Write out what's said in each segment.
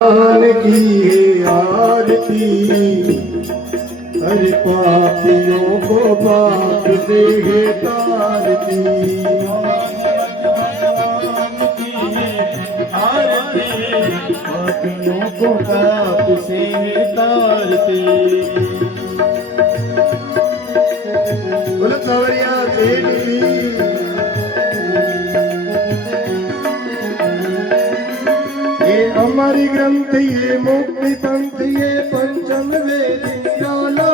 की आरती, हर पापियों को पाप से है तारती। पापियों को पाप से है तारती। बोलो सवरिया तेरी हमारी ग्रंथ ये मुक्ति पंथ ये पंचम वेद निराला,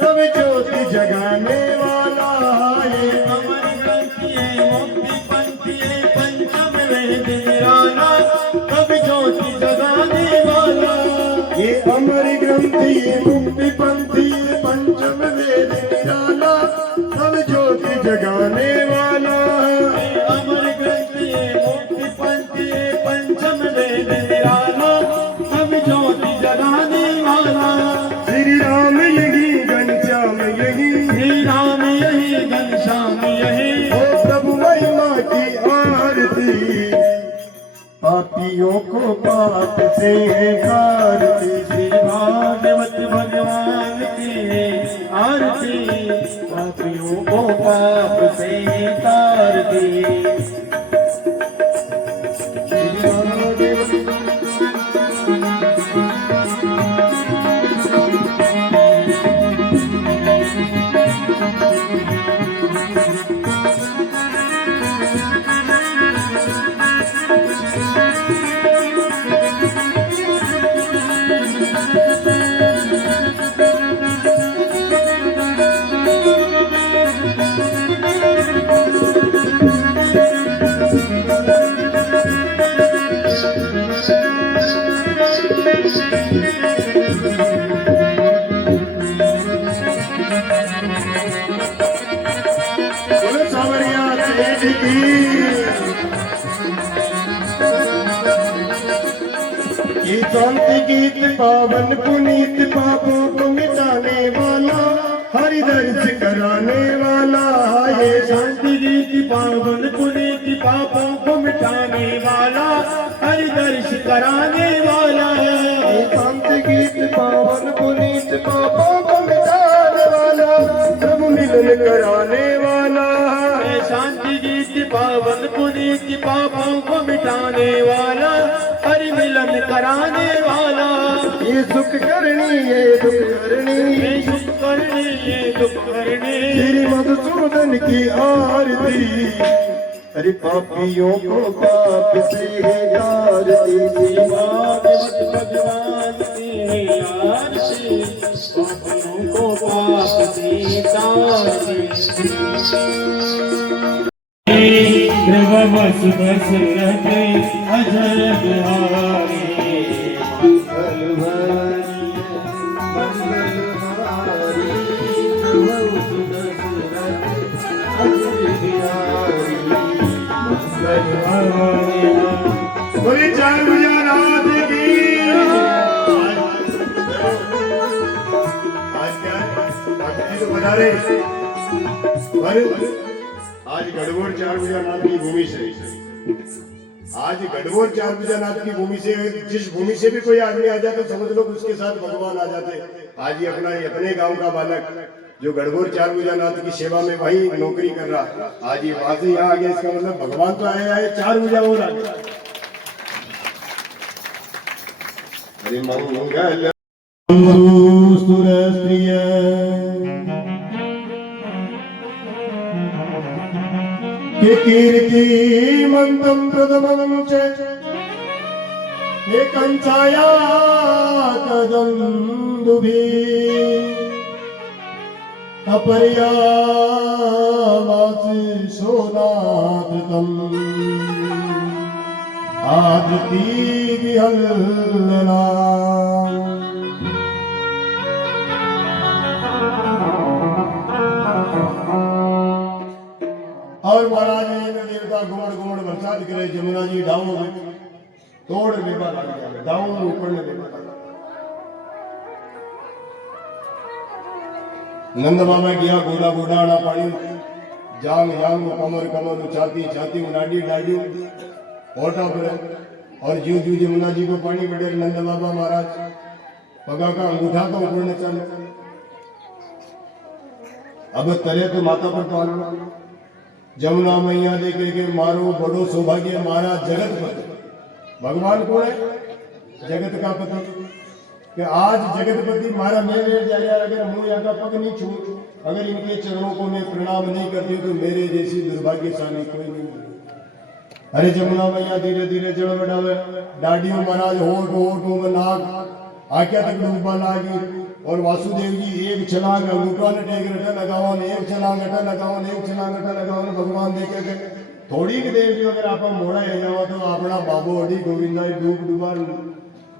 सब ज्योति जगाने वाला। ये हमारी ग्रंथ ये मुक्ति पंथ ये पंचम वेद निराला, सब ज्योति जगाने वाला। ये हमारी ग्रंथ ये मुक्ति पंथ ये पंचम वेद निराला, सब ज्योति जगाने वाला। अमर ग्रंथ ये मुक्ति पंथ ये पंचम वेद निराला, सब ज्योति जगाने वाला। श्री राम यही घनश्याम यही, श्री राम यही घनश्याम यही। ओ प्रभु महिमा की आरती, पापियों को पाप से तारती। श्री भागवत भगवान की आरती, पापियों को पाप से तारती। बोलो सावरिया तेरी की। ये शांति गीत पावन पुनीत पापों को मिटाने वाला, हरि दर्श कराने वाला। ये शांति गीत पावन पुनीत पापों को मिटाने वाला, हरि दर्श कराने वाला है। ये शांति गीत पावन पुनीत पापों को मिटाने वाला, प्रभु मिलन कराने वाला। ये शांति गीत पावन पुनीत पापों को मिटाने वाला, हरि मिलन कराने वाला। ये सुख करनी ये दुख करनी, ये सुख करने ये दुख करने। श्री मधुसूदन की आरती, अरे पापियों को पाप से है तारती। श्री भागवत भगवान की आरती, पापियों को पाप से तारती। ध्रुव बस बस रहे अजर बिहारी, मंगल भारी ध्रुव बस रहे अजर बिहारी, मंगल भारी। बोली चार भुजा नाथ की। आज क्या डॉक्टर जी तो बता रहे, पर आज गढ़बोर चार भुजानाथ की भूमि से, आज गढ़बोर चार भुजानाथ की भूमि से जिस भूमि से भी कोई आदमी आ जाए तो समझ लो उसके साथ भगवान आ जाते। आज ये अपने गांव का बालक जो गढ़बोर चार भुजानाथ की सेवा में वही नौकरी कर रहा, आज ये वहां से यहाँ आ गया, इसका मतलब भगवान तो आए आए चार भुजा और आ गया। हरि मंगल सुरस्त्रिय के कीर्ति मंत्रम प्रथमं च एकंचाया कदंदुभिः अपरया वाचि शोनाधृतम् आदृति विहल्लना। और महाराज ने देवता घुमड़ घुमड़ बरसात करे, जमुना जी डाउन में तोड़ लेवा लग गया, डाउन ऊपर ने लेवा लगा। नंद बाबा गया गोड़ा गोड़ा पानी जांग जांग कमर कमर छाती छाती डाडी डाडी ओटा पर और जीव जीव जमुना जी को पानी बढ़े नंद बाबा महाराज पगा का अंगूठा तो ऊपर न चले। अब तले तो माता पर पालना जमुना मैया देखे के मारो बड़ो सौभाग्य मारा जगत पति। भगवान कौन है? जगत का पति। कि आज जगतपति मारा मैं लेट जाएगा, अगर मुंह यहाँ का पग नहीं छू, अगर इनके चरणों को मैं प्रणाम नहीं करती तो मेरे जैसी दुर्भाग्यशाली कोई नहीं मिलेगी। अरे जमुना मैया धीरे धीरे जड़ बढ़ावे डाडियों महाराज होठ होठ नाक आख्या तक डूबा लागी और वासुदेव जी एक छलांग अंगूठा ने टेक रटा लगाओ ने एक छलांग अटा लगाओ ने एक छलांग अटा लगाओ ने भगवान देखे के थोड़ी के देव जी अगर आप मोड़ा है जाओ तो अपना बाबो अड़ी गोविंदा डूब डूबा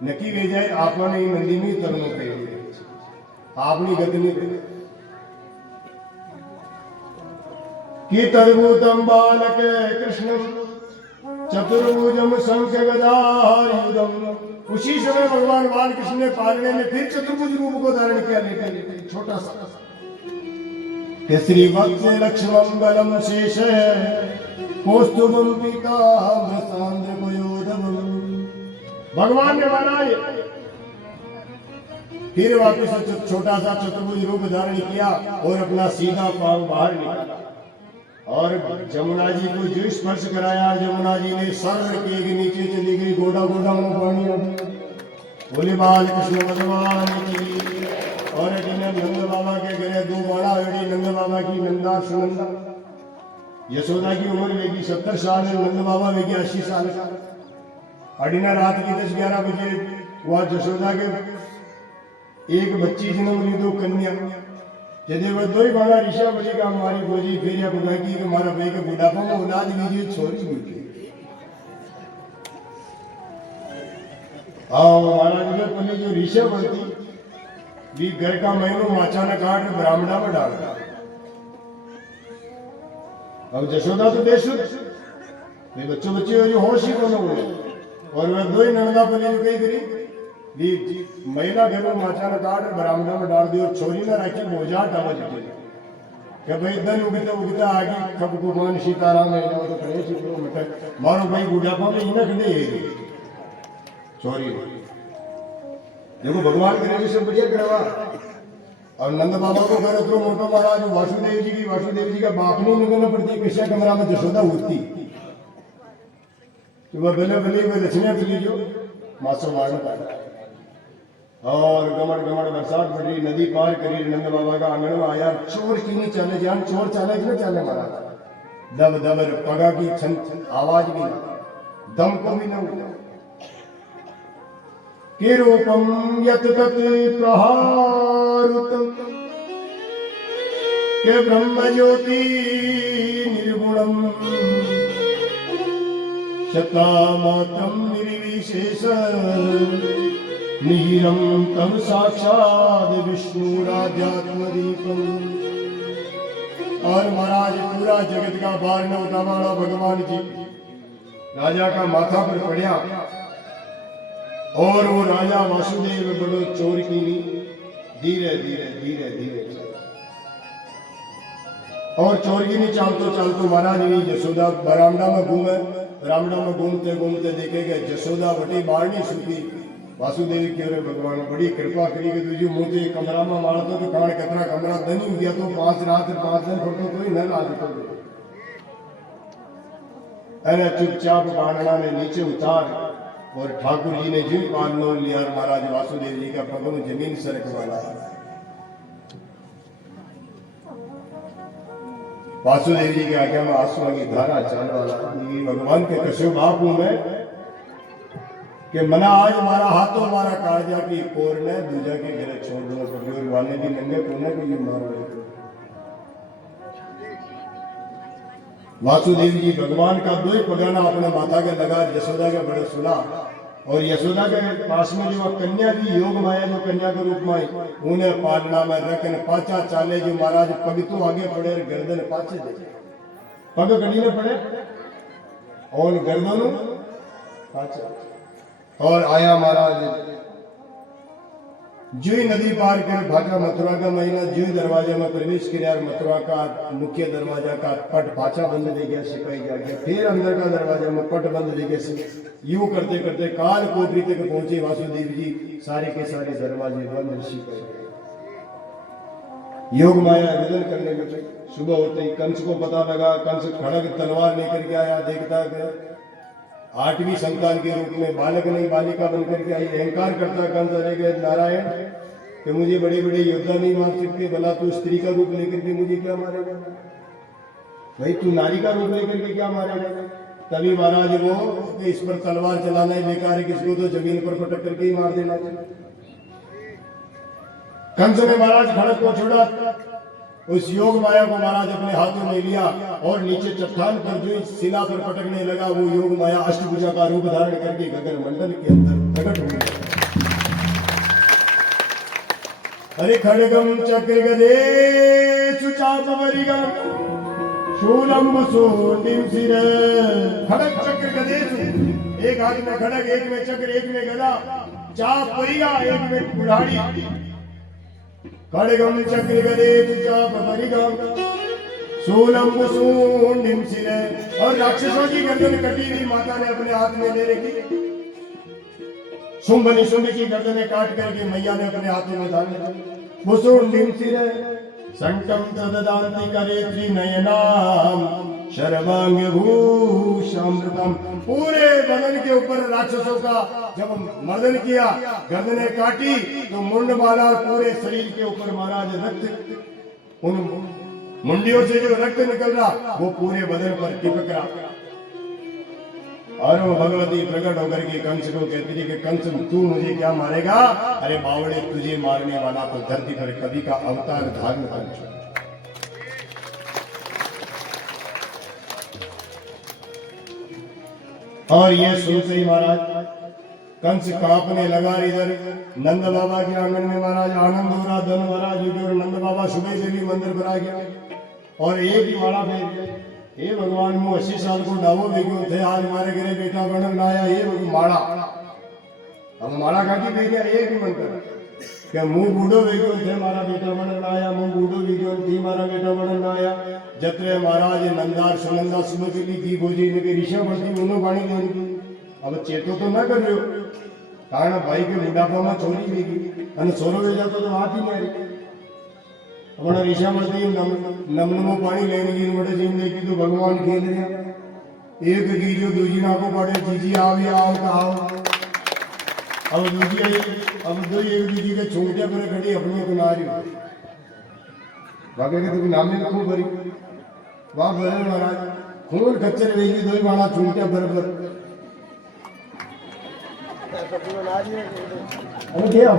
नक्की वे जाए आपने नंदिनी तरनो पे आपनी गति की तद्भुतम बालक कृष्ण चतुर्भुजम शंख गदायुधम। उसी समय भगवान बालकृष्ण ने पालने में फिर चतुर्भुज रूप को धारण किया लेटे छोटा सा के श्री वत्स लक्ष्मण बलम शेष कौस्तुभम पीताम्र सांद्र पयोधवम। भगवान ने बनाए फिर वापस छोटा सा चतुर्भुज रूप धारण किया और अपना सीधा पांव बाहर निकाला और जमुना जी को जो स्पर्श कराया जमुना जी ने सर के नीचे चली गई गोडा गोडा में पानी बोले बाल कृष्ण भगवान की। और नंद बाबा के घरे दो बाड़ा अड़ी नंद बाबा की नंदा सुनंदा। यशोदा की उम्र वेगी 70 साल है, नंद बाबा वेगी 80 साल का। अड़ीना रात की 10-11 बजे वह यशोदा के एक बच्ची जन्म ली, 2 कन्या। यदि वह दो ही बाड़ा ऋषा बड़ी का हमारी फौजी फिर या बुढ़ाई कि हमारा भाई के बुढ़ापा में औलाद लीजिए छोरी मिलती। महाराज ने पहले जो ऋषा बढ़ती भी घर का महीनों माचा न काट ब्राह्मणा में डालता। अब यशोदा तो बेशुद्ध बच्चों बच्चे जो होश ही दोनों हुए और वह दो ही नंदा पहले जो कही करी महिला घर में माचा न काट ब्राह्मणा में डाल दी और छोरी न रखी बोझा टावा जुटे कि भाई धन उगता उगता आगे कब भगवान सीताराम है तो करे चित्रो मारो भाई बुढ़ापा में इनक नहीं छोरी देखो भगवान करे सब बढ़िया करवा। और नंद बाबा को घर उतरो मोटो महाराज वासुदेव जी का बाप नहीं निकलना पड़ती कैसा कमरा में यशोदा उठती तो वह भले भले वह लक्ष्मी पली जो मासो मारना पाता और गमड़ गमड़ बरसात पड़ी नदी पार करी नंद बाबा का आंगन में आया। चोर की नहीं चले जान चोर चले कि चले महाराज दब दब पगा की छन आवाज भी दम को भी न के रूपम यत तत प्रहारुतम के ब्रह्म ज्योति निर्गुणम शता मात्रम निर्विशेष नीरम तम साक्षात विष्णु राजात्मदीपम। और महाराज पूरा जगत का भार न उठावाड़ा भगवान जी राजा का माथा पर पड़िया और वो राजा वासुदेव बड़ो चोर की धीरे धीरे धीरे धीरे और चोर की नहीं चालतो चालतो महाराज यशोदा बरामदा में घूमे। बरामदा में घूमते घूमते देखेगा यशोदा बटी बाहर नहीं सुती। वासुदेव की अरे भगवान बड़ी कृपा करी कि तुझे मुझे कमरा में मारतो तो कान कतरा कमरा धनी गया तो 5 रात 5 दिन फोटो कोई न ला देतो अरे चुपचाप बाणना ने नीचे उतार और ठाकुर जी ने जिन पालनो लिया महाराज वासुदेव जी का पग में जमीन सरक वाला। वासुदेव जी के आज्ञा में आंसुओं की धारा चल वाला भगवान के कश्यो बाप हूं मैं कि मना आज हमारा हाथों हमारा काजा की कोर ने दूजा के घर छोड़ दो कभी वाले भी नंगे पुण्य को भी मारो। वासुदेव जी भगवान का दो ही पगाना अपने माथा के लगा यशोदा के बड़े सुना और यशोदा के पास में जो कन्या भी योग माया जो कन्या के रूप में उन्हें पालना में रखन पाचा चाले जो महाराज पग तो आगे पड़े गर्दन पाचे दे पग गड़ी में पड़े और गर्दन पाचे और आया महाराज जुई नदी पार कर भागा मथुरा का महीना, जुई दरवाजा में प्रवेश किया, मथुरा का मुख्य दरवाजा का पट पाचा बंद दे गया, सिपाही जा गया, फिर अंदर का दरवाजा में पट बंद दे गया। यूं करते करते काल कोठरी तक पहुंचे वासुदेव जी, सारे के सारे दरवाजे बंद, ऋषि योग माया विदन करने लगे। सुबह होते ही कंस को पता लगा, कंस खड़ग तलवार लेकर के आया, देखता है 8वीं संतान के रूप में बालक नहीं बालिका बनकर के आई, अहंकार करता कंस, अरे गए नारायण कि मुझे बड़े बड़े योद्धा नहीं मार सकते, भला तू स्त्री का रूप लेकर के मुझे क्या मारेगा, भाई तू नारी का रूप लेकर के क्या मारेगा। तभी महाराज वो कि इस पर तलवार चलाना ही बेकार है, किसको तो जमीन पर पटक करके ही मार देना चाहिए। कंस ने महाराज खड़ग को छोड़ा, उस योग माया को महाराज अपने हाथों में लिया और नीचे चट्टान पर जो इस शिला पर पटकने लगा, वो योग माया अष्टभुजा का रूप धारण करके गगन मंडल के अंदर प्रकट हो गया। अरे खड़गम चक्र गदे सुचाप वरिगम शूलम सूर्णिम सिर, खड़ग चक्र गदे, एक हाथ में खड़ग, एक में चक्र, एक में गदा, चाप वरिगा, एक में कुल्हाड़ी। खड़गम चक्र गदे चाप वरिगम शूलम सूर्णिम सिर, और राक्षसों की गर्दन कटी हुई माता ने अपने हाथ में ले रखी। शुंभ निशुंभ की गर्दनें काट करके मैया ने अपने हाथों में धारण की। मुसूर्णिम सिर संकम तददान्ति करे त्रिनयनाम शर्वांग भूषामृतम, पूरे बदन के ऊपर राक्षसों का जब मर्दन किया, गर्दनें काटी, तो मुंड माला पूरे शरीर के ऊपर महाराज रक्त, उन मुंडियों से जो रक्त निकल रहा वो पूरे बदन पर टिपक रहा। और वो भगवती प्रकट होकर के कंस को कहती थी कि कंस तू मुझे क्या मारेगा, अरे बावड़े तुझे मारने वाला तो धरती पर कवि का अवतार धारण कर। और ये सुनते ही महाराज कंस कांपने लगा। इधर नंद बाबा के आंगन में महाराज आनंद हो रहा, धन महाराज और नंद बाबा सुबह से भी मंदिर पर आ गया और एक ही माला फेंक दिया, हे भगवान मु 80 साल को डावो बेगो थे, आज मारे घरे बेटा बनन लाया, हे माला अब माला काटी फेंक दिया, एक ही मंत्र कि मुंह बूढ़ो बेगो थे मारा बेटा बनन लाया, मुंह बूढ़ो बेगो थी मारा बेटा बनन लाया। जत्रे महाराज नंदार सुनंदा सुमचली की भोजी ने ऋषा बढ़ती उन्होंने पानी लेनी। अब चेतो तो ना कर रहे हो, कारण भाई के बुढ़ापा में छोरी लेगी અને સોરો વે જાતો તો હાથી મારી अपना ऋषा बढ़ती नमनमो पानी लेने की बड़े जिम देखी तो भगवान खेल रहे एक गीजो दूजी ना को पड़े जीजी आओ आओ कहा अब दूजी आई, अब दो एक दूजी के छोटे पर खड़ी अपने को नारी भागे के तो नाम में खूब भरी वाह भरे महाराज खून खच्चर वेगी दो वाला छोटे बराबर अरे क्या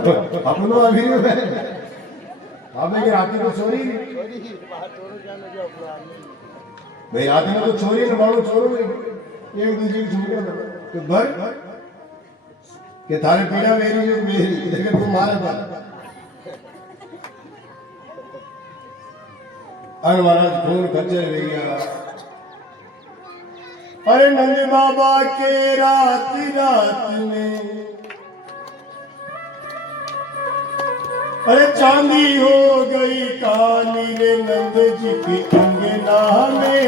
अपनो अभी आप एक रात को चोरी भाई रात में तो चोरी न बाड़ो चोरो एक दूसरे की छूटे तो भर के थारे पीड़ा मेरी जो मेरी लेकिन तू मारे पर अरे महाराज खून खच्चर ले गया। अरे नंद बाबा के रात रात में अरे चांदी हो गई काली रे नंद जी की अंगना में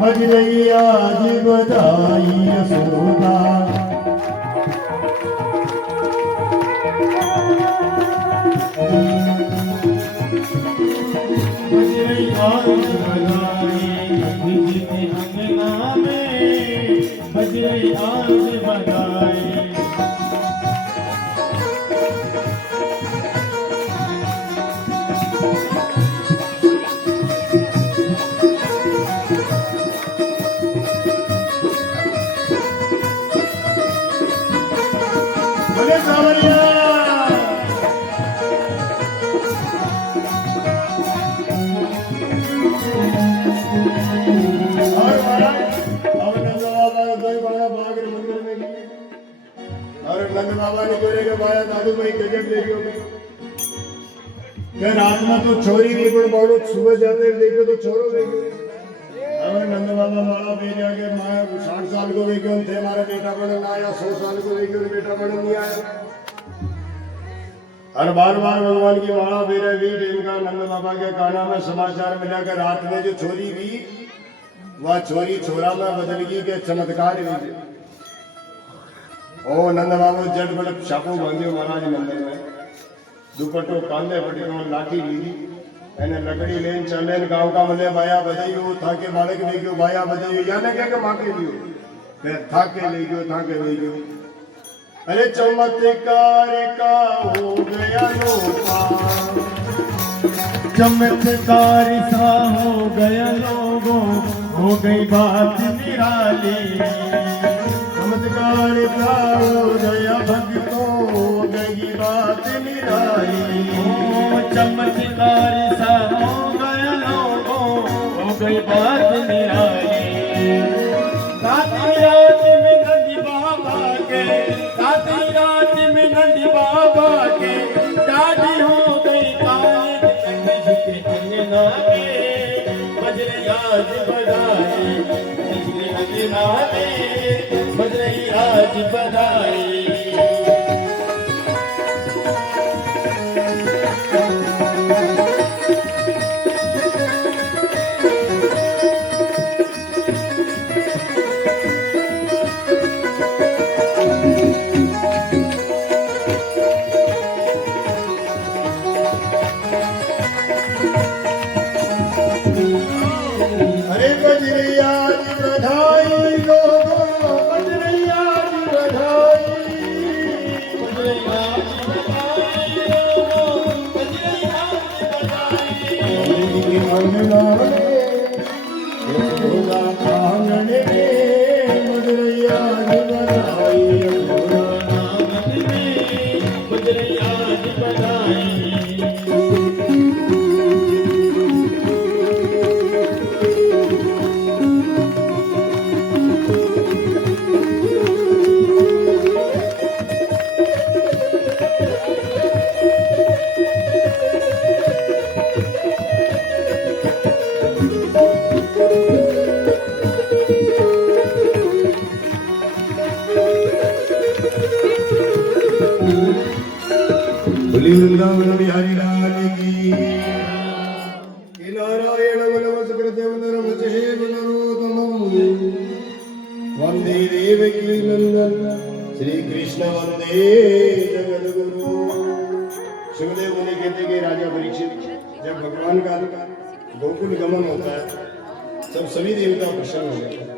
बज रही आज बधाई यशोदा। बज रही आज बधाई नंद जी की अंगना में बज रही आज बधाई। नंद बाबा ने बोले कि भाया दादू भाई गजब देखो कि रात में तो छोरी नहीं पर बहुत सुबह जाते देखो तो छोरो देखो। अब नंद बाबा माला भेज के मैं 60 साल को भी क्यों थे हमारा बेटा बड़न आया 100 साल को भी क्यों बेटा बड़न नहीं आया। और बार बार भगवान की माला फेरे भी इनका नंद बाबा के काना में समाचार मिला कि रात में जो छोरी भी वह छोरी छोरा में बदल गई के चमत्कार हुई। ओ नंद बाबू जट बड़ छापो बांध्यो महाराज मंदिर में दुपट्टो कांदे पटियो लाठी लीधी एने लकड़ी लेन चले गांव का मले बाया बजाइयो थाके बालक ले गयो बाया बजाइयो या ने क्या के माके दियो फिर थाके ले गयो अरे चमत्कार का हो गया लोपा चमत्कार सा हो गया लोगों हो गई बात निराली चमत्कार का हो गया भक्तों हो गई बात निराली चमत्कार सा हो गया लोगों हो गई बात निराली राती रात में नंदी बाबा के राती रात में नंदी बाबा के दादी हो गई काले के अंगना में बजरे आज बधाई निचले अंगना में बजरे आज बधाई अरे बजरिया जी बधाई लोगों बजरिया जी बधाई बजरिया बधाई लोगों बजरिया बधाई अंगना में यशोदा आंगन में बजरिया जी बधाई बजरिया बधाई वृंदावन बिहारी लाल की नारायण नमस्कृत्यं नरं चैव नरोत्तमं वंदे देवकी नंदन श्री कृष्ण वंदे जगद्गुरु। सुखदेव मुनि कहते कि राजा परीक्षित जब भगवान का गोकुल गमन होता है तब सभी देवता प्रसन्न हो जाते हैं।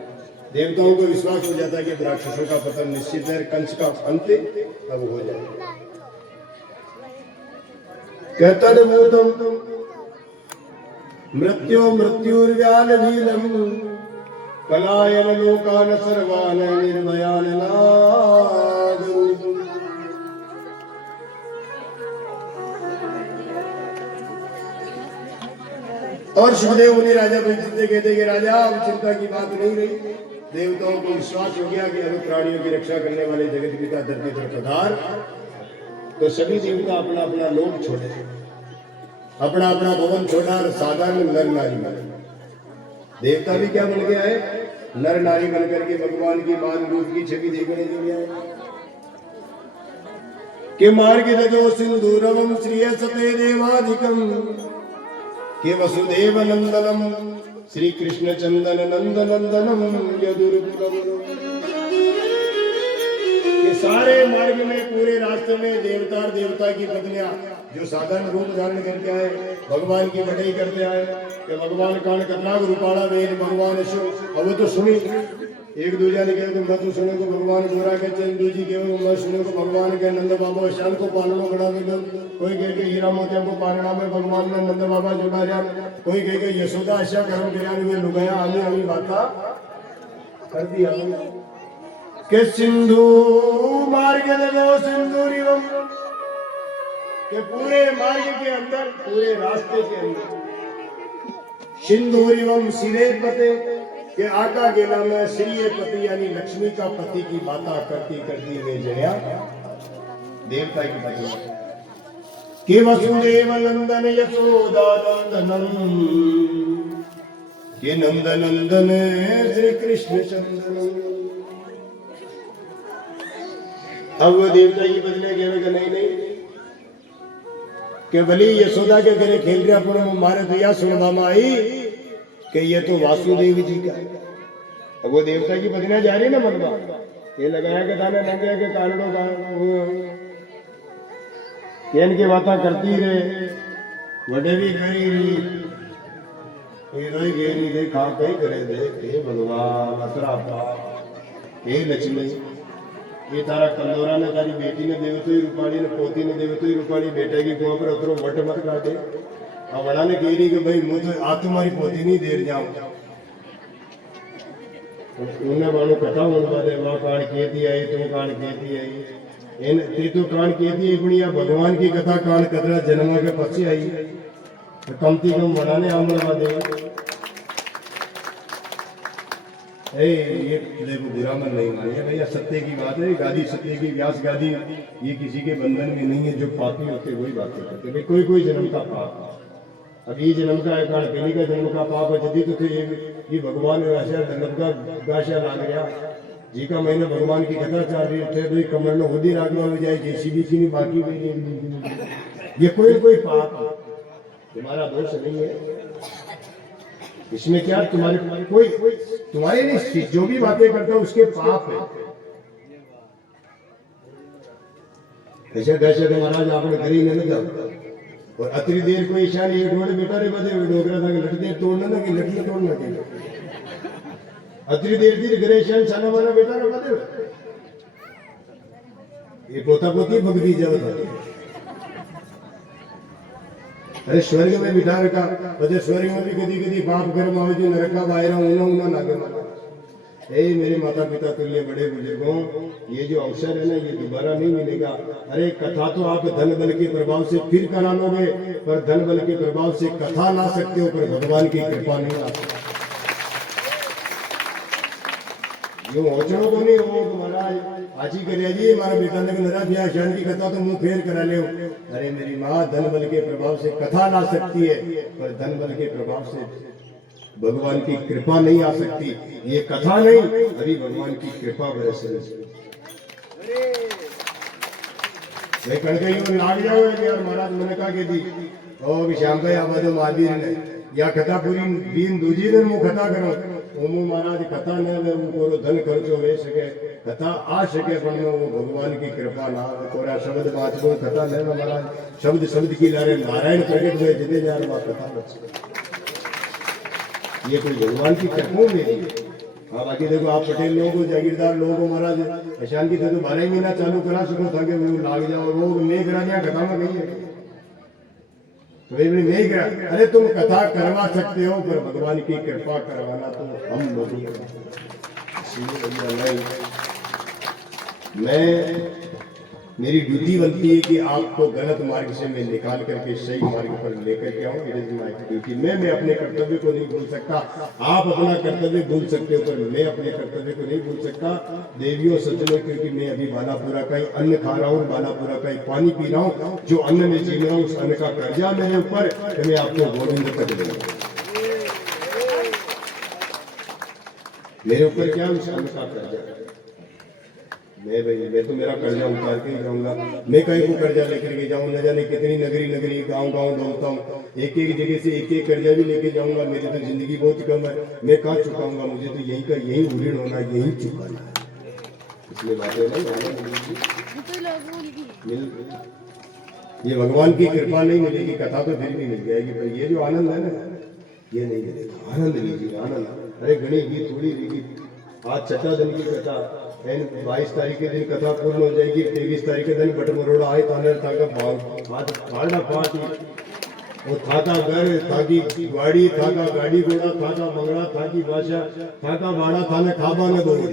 देवताओं को विश्वास हो जाता है कि राक्षसों का पतन निश्चित है, कंस का अंत अब हो जाएगा। कहतर्भूतम मृत्यो मृत्युर्व्यालभीलम पलायन लोकान सर्वान निर्भयान नादम्। और सुखदेव मुनि राजा परीक्षित से कहते कि राजा अब चिंता की बात नहीं रही, देवताओं को विश्वास हो गया कि अनु प्राणियों की रक्षा करने वाले जगत पिता धरती पर पधार। तो सभी देवता अपना अपना लोक छोड़े, अपना अपना भवन छोड़ा और साधारण नर नारी बने। देवता भी क्या बन गया है, नर नारी बनकर के भगवान की मान रूप की छवि देखने के लिए आए कि मार्ग दजो सिंधुरवम श्रिय सते देवाधिकम के वसुदेव नंदनम श्री कृष्ण चंदन नंद नंदनम यदुर्गम। ये सारे मार्ग में पूरे रास्ते में देवता और देवता की पत्नियां जो साधारण रूप धारण करके आए भगवान की बढ़ाई करते आए कि भगवान कान कतनाग रूपाला वेद भगवान शो। अब तो सुनी एक दूजा ने कहा मैं तो सुने को भगवान गोरा के चंदू जी के मैं सुने को भगवान के नंद बाबा शान को पालना बड़ा मिलो। कोई कह के हीरा मोतिया को पालना में भगवान ने नंद बाबा जुड़ा जा, कोई कह के यशोदा आशा कर्म क्रिया में लुगाया हमें हमें बाता कर दिया के सिंधु मार्ग दो सिंधुरिवम के पूरे मार्ग के अंदर पूरे रास्ते के अंदर सिंधुरिवम सिरे पते के आका गेला में श्री पति यानी लक्ष्मी का पति की बात करती वे जया देवता की पति के वसुदेव नंदन यशोदा नंदनम के नंद नंदन श्री कृष्ण चंदन। अब वो देवता की बदले कहेगा नहीं नहीं कि भली यशोदा के घरे खेल रहा पर मारे तो यह सुनवा में आई कि ये तो वासुदेव जी का है। अब वो देवता की पत्नियां जा रही ना मनवा, ये लगाया के दाने लगे के कानड़ों का केन की बात करती रहे, वडे भी करी रही, घेरी दे खा कहीं करे दे, हे भगवान अतरा हे लक्ष्मी, ये तारा कंदोरा ने तारी बेटी ने देव तो ही रूपाणी ने पोती ने देव तो ही रूपाणी बेटे की कुआं पर उतरो वट मत काटे। अब बड़ा ने कह रही कि भाई मुझे तो आ तुम्हारी पोती नहीं देर जाऊं, उन्हें बाणु कथा मनवा दे वहां कान कहती आई तुम कान कहती आई इन ते तो कान कहती आई बुनिया भगवान की कथा कान कतरा जन्म के पछी आई तो कमती कम बनाने हम मनवा दे। ये देखो बुरा मन नहीं मानिए भैया, सत्य की बात है, गादी सत्य की व्यास गादी ये किसी के बंधन में नहीं है, जो पापी होते वही बातें करते भाई। कोई कोई जन्म का पाप, अब ये जन्म का कान पहली का जन्म का पाप है जदी तो ये भगवान राशा धनब का गाशा लाग गया जी का महीने भगवान की कथा चल रही थे भाई कमर में होदी रागवा हो जाए जेसीबी की नहीं बाकी भी ये कोई पाप तुम्हारा दोष नहीं है इसमें क्या तुम्हारे कोई तुम्हारे नहीं, जो भी बातें करता है उसके पाप है। ऐसा कैसे तो महाराज आपने करी नहीं लगा और अतरी देर कोई ईशान ये ढोड़े बेटा रे बदे डोगरा था कि लट देर तोड़ना ना कि लटकी तोड़ना के अतरी देर दी घरे ईशान छाना वाला बेटा रे बदे ये पोता पोती भगदी जब था अरे स्वर्ग में बिठा रखा बजे स्वर्ग में भी कदी कदी पाप कर्म आवे जो नरका बाहर उना लागे हे मेरे माता पिता तुल्य बड़े बुजुर्गों, ये जो अवसर है ना ये दोबारा नहीं मिलेगा। अरे कथा तो आप धन बल के प्रभाव से फिर करा लोगे, पर धन बल के प्रभाव से कथा ला सकते हो, पर भगवान की कृपा नहीं ला सकते। यूं होचड़ो तो नहीं हो तुम्हारा आजी कर जी हमारा बेटा ने नरा दिया शान की कथा तो मुंह फेर करा ले। अरे मेरी माँ धन बल के प्रभाव से कथा ला सकती है, पर धन बल के प्रभाव से भगवान की कृपा नहीं आ सकती। ये कथा नहीं अभी भगवान की कृपा बरस मैं कण गई लाग जाओ यार महाराज मैंने कहा कि दी ओ श्याम भाई आवाज महावीर ने या कथा पूरी दिन दूजी दिन मुंह कथा करो ओमो महाराज कथा ने उनको धन खर्चो वे सके कथा आ सके पर वो भगवान की कृपा ना कोरा शब्द बात को कथा ले महाराज शब्द शब्द की लारे नारायण प्रकट हुए जितने जार वहां कथा बच ये कोई भगवान की कृपा नहीं। हाँ बाकी देखो आप पटेल लोगों को जागीरदार लोगों को महाराज ईशान की तो 12 महीना चालू करा सको था कि वो लाग जाओ वो नहीं करा दिया कथा में गई है तो नहीं करा। अरे तुम कथा करवा सकते हो पर भगवान की कृपा करवाना तो हम लोग मैं मेरी ड्यूटी बनती है कि आपको गलत मार्ग से मैं निकाल करके सही मार्ग पर लेकर के आऊं। It is my duty. मैं अपने कर्तव्य को नहीं भूल सकता, आप अपना कर्तव्य भूल सकते हो पर मैं अपने कर्तव्य को नहीं भूल सकता। देवियों सज्जनों, क्योंकि मैं अभी बालापुरा का ही अन्न खा रहा हूँ, बालापुरा का ही पानी पी रहा हूँ, जो अन्न में जी रहा हूँ उस अन्न का कर्जा मेरे ऊपर, मैं आपको गोविंद तक दूंगा। मेरे ऊपर क्या उस अन्न का कर्जा मैं तो मेरा कर्जा उतार के ही जाऊंगा। मैं कहीं को कर्जा लेकर के जाऊं, न जाने कितनी नगरी नगरी गांव गांव दौड़ता हूँ, एक एक जगह से एक एक कर्जा भी लेके जाऊंगा। मेरी तो जिंदगी बहुत कम है, मैं कहाँ चुकाऊंगा? मुझे तो यही का यही ऋण होना, यही चुकाना है। इसलिए बातें नहीं ये भगवान की कृपा नहीं मिलेगी, कथा तो फिर भी मिल जाएगी, पर ये जो आनंद है ना ये नहीं मिलेगा। आनंद लीजिए आनंद। अरे गणी गीत थोड़ी गीत आज 6 दिन की कथा 22 तारीख के दिन कथा पूर्ण हो जाएगी। 23 तारीख के दिन बटमरोड़ा आए थाने थाका भाड़ा पार्टी वो थाका घर थाकी गाड़ी थाका गाड़ी घोड़ा थाका मंगड़ा थाकी भाषा थाका भाड़ा थाने खाबा न दौड़ी।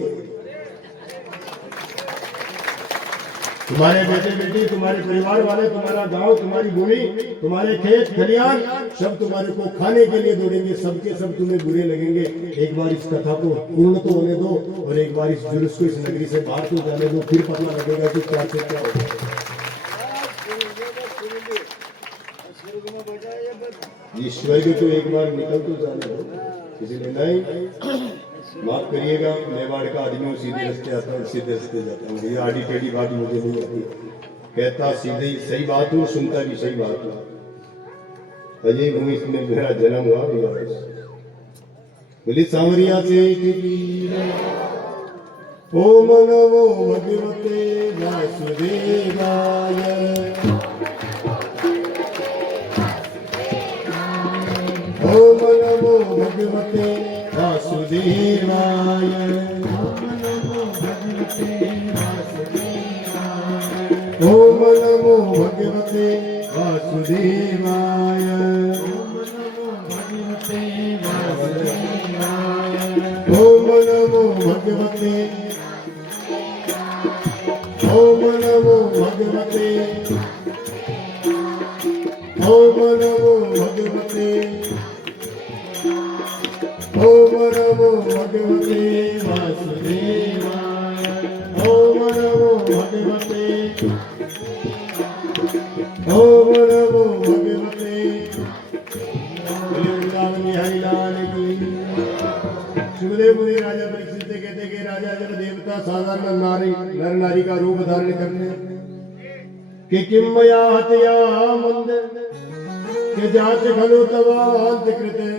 तुम्हारे बेटे बेटी, तुम्हारे परिवार वाले, तुम्हारा गांव, तुम्हारी भूमि, तुम्हारे खेत खलियान सब तुम्हारे को खाने के लिए दौड़ेंगे। सबके सब तुम्हें बुरे लगेंगे। एक बार इस कथा को पूर्ण तो होने दो और एक बार इस जुलूस को इस नगरी से बाहर तो जाने दो, फिर पता लगेगा कि क्या से क्या होगा। ये स्वर्ग तो एक बार निकल तो जाने दो, इसलिए नहीं माफ करिएगा, मेवाड़ का आदमी हूँ, सीधे रास्ते आता हूँ, सीधे रास्ते जाता हूँ। ये आड़ी टेढ़ी बात मुझे नहीं आती। कहता सीधे ही सही बात हो, सुनता भी सही बात हो। अजय भूमि में मेरा जन्म हुआ भी बोली सांवरिया से ओम नमो भगवते वासुदेवाय ओम नमो भगवते वासुदेवाय ओम नमो भगवते वासुदेवाय ओम नमो भगवते ओम नमो भगवते ओम नमो भगवते ओम नमो भगवते वासुदेवाय ओम नमो भगवते ओम नमो भगवते वृंदावन हरिलाल की। सुखदेव मुनि राजा परीक्षित से कहते कि राजा जब देवता साधारण नर नारी का रूप धारण करने कि किम मया हत्या मंद के जात खलो तवांत कृते।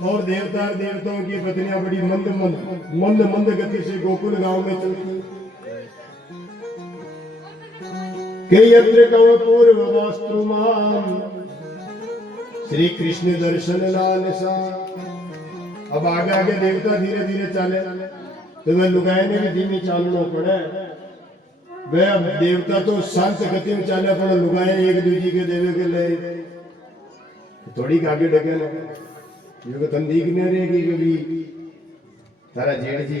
और देवताओं की पत्नियां बड़ी मंद गति से गोकुल गांव में चलती के यत्र कव पूर्व वास्तुमाम श्री कृष्ण दर्शन लालसा। अब आगे आगे देवता धीरे धीरे चले तो वह लुगाए ने भी धीमे चालना पड़े। वह अब देवता तो शांत गति में चले पर लुगाए एक दूसरे के देवे के ले थोड़ी आगे डगे ना जो तंदीक नहीं रहेगी कभी तारा जेठ जी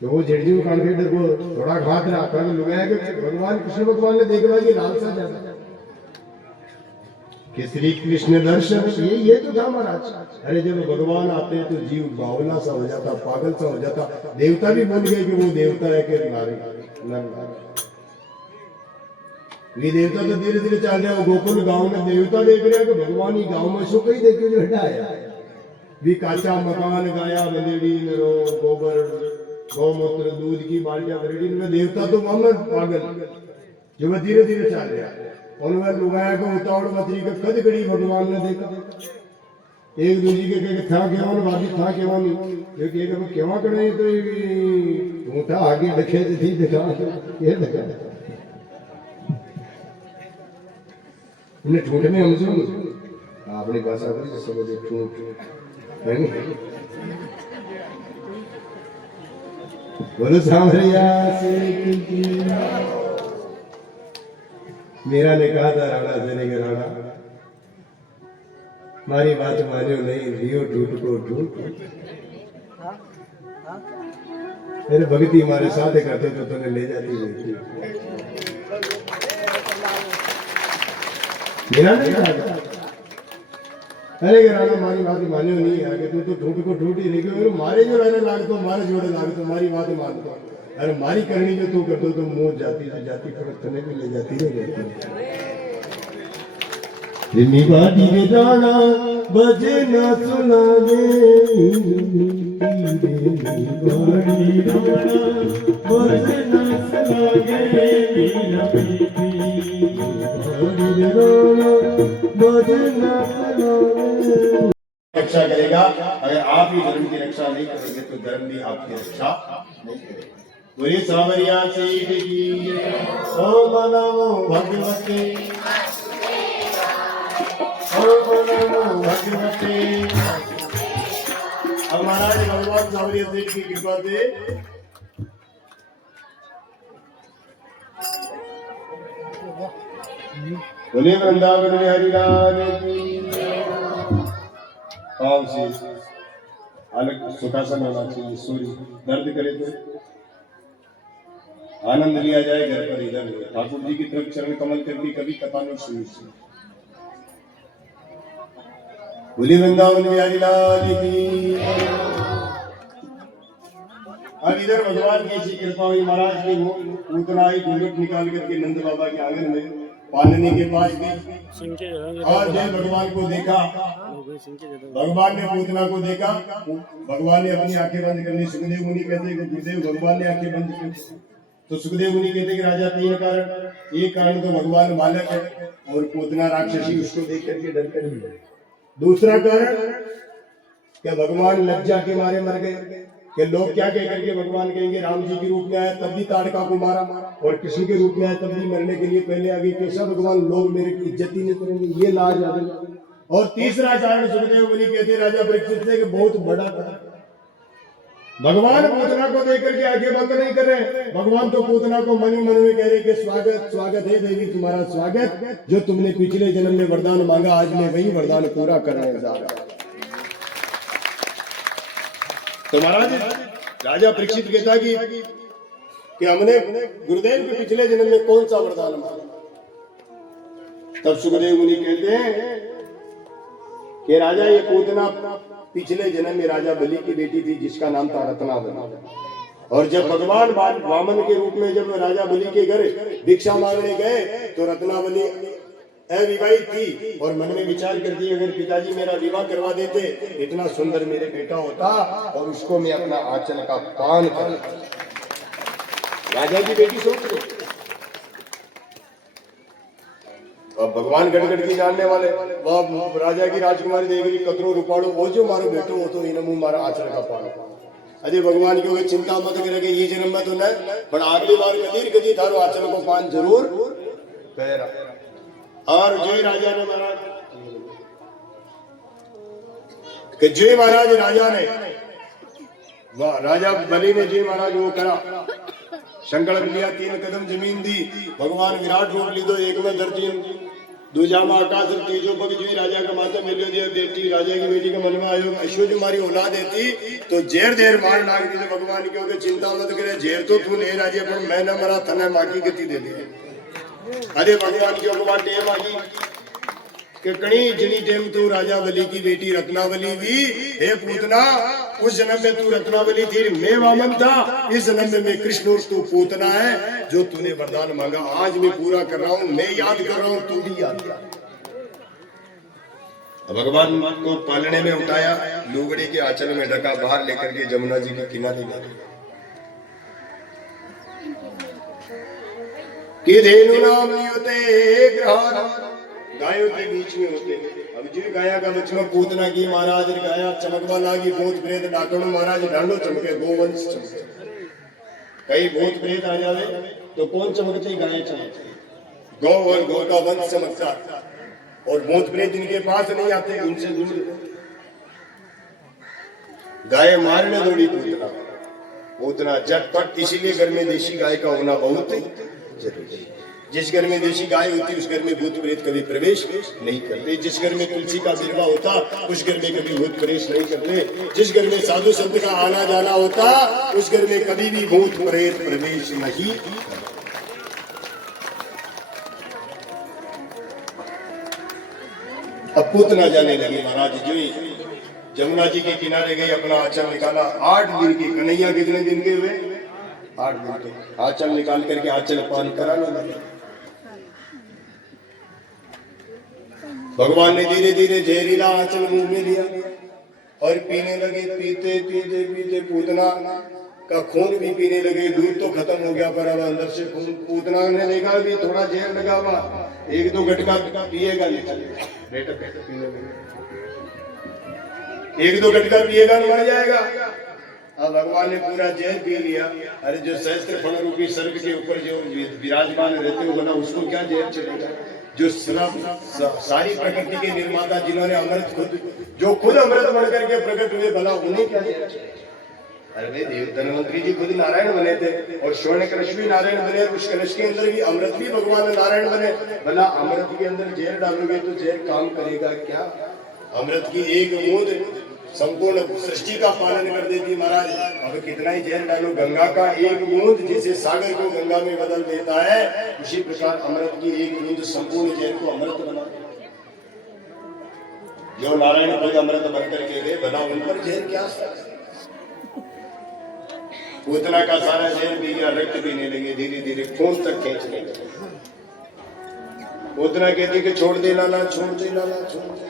तो वो जेठ जी को कांखेडर को थोड़ा घात रहा कर लुगाया कि भगवान कृष्ण भगवान ने देखा कि लालसा ज्यादा कि श्री कृष्ण दर्शन ये तो था महाराज। अरे जब भगवान आते हैं तो जीव बावला सा हो जाता, पागल सा हो जाता। देवता भी बोल गए कि वो देवता है कि नारी ये देवता तो धीरे धीरे चल रहे हो। गोकुल गांव में देवता देख रहे हैं कि भगवान ही गांव में सो कहीं देखे जो हटाया भी काचा मकान गाया बंदेड़ी नरो गोबर गौमूत्र दूध की बाल्टियां भरेड़ी में देवता तो मामला पागल जो वह धीरे धीरे चल रहा है। उन्होंने लुगाया को उतावड़ मछली का कद गड़ी भगवान ने देखा एक दूसरे के था केवन बाकी था केवन क्योंकि एक केवा करे तो ऊँटा आगे रखे थी देखा ये देखा उन्हें ठूठ में हम सुन अपनी भाषा पर समझ ठूठ बोलो सांवरिया से मेरा ने कहा था राणा देने के राणा मारी बात मानियो नहीं लियो ठूठ को ठूठ। मेरे भक्ति हमारे साथ करते तो तुम्हें ले जाती रहती। मेरा नहीं कहा अरे राणा मारी बात मानियो नहीं आगे तू तो ठूठ को ठूठ ही नहीं क्यों मारे जो रहने लाग तो मारे जोड़े लाग तो मारी बात मान तो अरे मारी करनी जो तू करतो तो मुंह जाती से जाती पर तने भी ले जाती है जिन्नी बाटी के दाना बजे ना सुनागे बाड़ी दाना बजे ना सुनागे मीना पीती बाड़ी दाना बजे ना सुनागे। रक्षा करेगा अगर आप ही धर्म की रक्षा नहीं करेंगे तो धर्म भी आपकी रक्षा नहीं करेगा। बोलिए सांवरिया सीट की ओम नमो भगवते ओम नमो भगवते। अब महाराज भगवान सांवरिया सीट की कृपा से बोले वृंदावन में हरिलाल की। पाँव से अलग सुखासन होना चाहिए। सूर्य दर्द करे तो आनंद लिया जाए घर पर इधर ठाकुर जी की तरफ चरण कमल करती कभी कथा नहीं सुनी। बोली वृंदावन बिहारी लाल की। अब इधर भगवान की ऐसी कृपा हुई महाराज की पूतना ही घूंघट निकाल करके नंद बाबा के आंगन में पालने के पास गई और जब भगवान को देखा भगवान ने पूतना को देखा भगवान ने अपनी आंखें बंद करनी। सुखदेव मुनि कहते हैं गुरुदेव भगवान ने आंखें बंद कर तो सुखदेव मुनि कहते कि राजा तीन कारण, एक कारण तो भगवान बालक है और पूतना राक्षसी उसको देख करके डर कर गई। दूसरा कारण क्या भगवान लज्जा के मारे मर गए, कि लोग क्या कह करके भगवान कहेंगे राम जी के रूप में आया तब भी ताड़का को मारा, और कृष्ण के रूप में आया तब भी मरने के लिए पहले आ गई, कैसा भगवान, लोग मेरे की इज्जत ही नहीं करेंगे, ये लाज आ गई। और तीसरा कारण सुखदेव मुनि कहते राजा परीक्षित से कि बहुत बड़ा कारण, भगवान पूतना को देख करके आंखें बंद नहीं कर रहे, भगवान तो पूतना को मन ही मन में कह रहे कि स्वागत स्वागत है देवी तुम्हारा स्वागत, जो तुमने पिछले जन्म में वरदान मांगा आज मैं वही वरदान पूरा करने जा रहा हूं। तो महाराज राजा परीक्षित कहता कि हमने गुरुदेव के पिछले जन्म में कौन सा वरदान मांगा। तब सुखदेव मुनि कहते हैं कि राजा ये पूतना पिछले जन्म में राजा बलि की बेटी थी जिसका नाम था रत्नावली, और जब भगवान वामन के रूप में जब राजा बलि के घर भिक्षा मांगने गए तो रत्नावली अविवाहित थी और मन में विचार करती अगर पिताजी मेरा विवाह करवा देते इतना सुंदर मेरे बेटा होता और उसको मैं अपना आंचल का पान कर। राजा की बेटी सोच रही, अब भगवान गड़गड़ की जानने वाले वह राजा की राजकुमारी देख रही कतरो रुपाड़ो वो जो मारो बेटो हो तो इन मुंह मारा आंचल का पान। अजय भगवान की चिंता मत करेंगे ये जन्म में तो न पर अगली बार कदीर कदी थारो आंचल को पान जरूर पैरा। और जय राजा ने महाराज कि जय महाराज राजा ने वाह राजा बलि ने जय महाराज वो करा, संकल्प लिया 3 कदम जमीन दी, भगवान विराट रूप लीधो, एक में धरती दूजा में आकाश तीजो पग जी राजा का माता मिलो दिया बेटी राजा की बेटी के मन में आयो अशो जो हमारी औलाद देती तो जेर देर मार लाग दी। तो भगवान क्योंकि चिंता मत करे जेर तो तू ले राजे पर मैं न मरा थने माँ की गति दे दी। अरे भगवान क्यों भगवान टेम आ गई कि कणी जनी टेम तू राजा बलि की बेटी रत्नावली भी हे पूतना उस जन्म में तू रत्नावली थी मैं वामन था, इस जन्म में मैं कृष्ण और तू पूतना है, जो तूने वरदान मांगा आज मैं पूरा कर रहा हूं, मैं याद कर रहा हूं तू भी याद कर। भगवान को पालने में उठाया, लुगड़ी के आंचल में ढका, बाहर लेकर के जमुना जी के किनारे ले गया कि धेनु नाम होते गायों के बीच में होते। अब जो गाया का बचपन पूतना की महाराज ने गाया चमकवा लागी भूत प्रेत डाकणो महाराज डांडो चमके गोवंश चमके। कई भूत प्रेत आ जावे तो कौन चमकती गाय चमकती, गौ और गौ का वंश चमकता, और भूत प्रेत इनके पास नहीं आते उनसे दूर। गाय मारने दौड़ी पूतना झटपट, इसीलिए घर में देशी गाय का होना बहुत जरूरी है। जिस घर में देशी गाय होती उस घर में भूत प्रेत कभी प्रवेश नहीं करते, जिस घर में तुलसी का बिरवा होता उस घर में कभी भूत प्रवेश नहीं करते, जिस घर में साधु संत का आना जाना होता उस घर में कभी भी भूत प्रेत प्रवेश नहीं। अब पूतना जाने लगे महाराज जी जमुना जी के किनारे गए, अपना आंचल निकाला, 8 दिन की कन्हैया कितने दिन के हुए 8 दिन के, आंचल निकाल करके आंचल पान कराने लगे। भगवान ने धीरे धीरे जहरीला आंचल मुंह में लिया और पीने लगे, पीते पीते पीते पूतना का खून भी पीने लगे। दूध तो खत्म हो गया पर अब अंदर से खून, पूतना ने देखा भी थोड़ा जहर लगा हुआ, 1-2 घटका पिएगा बेटा पीने लगे, 1-2 घटका पिएगा मर जाएगा। अब भगवान ने पूरा जहर पी लिया। अरे जो सहस्त्र फण रूपी सर्ग के ऊपर जो विराजमान रहते हो बोला उसको क्या जहर चलेगा, जो सारी प्रकृति के निर्माता जिन्होंने अमृत जो खुद अमृत बन करके प्रकट हुए भला उन्हें क्या जहर चलेगा। अरे देव धनवंतरी जी खुद नारायण बने थे और स्वर्ण कलश भी नारायण बने, उस कलश के अंदर भी अमृत भी भगवान नारायण बने, भला अमृत के अंदर जहर डालोगे तो जहर काम करेगा क्या। अमृत की एक बूंद संपूर्ण सृष्टि का पालन कर देती महाराज। अब कितना ही जहर डालो, गंगा का एक बूंद जैसे सागर को गंगा में बदल देता है उसी प्रकार अमृत की एक बूंद संपूर्ण जहर को अमृत बना देती। जो नारायण खुद अमृत बन करके गए भला उन पर जहर क्या असर। पूतना का सारा जहर पी गया, रक्त पीने लगे, धीरे धीरे खून तक खींचने लगे। पूतना कहती कि छोड़ दे लाला, छोड़ दे लाला, छोड़ दे।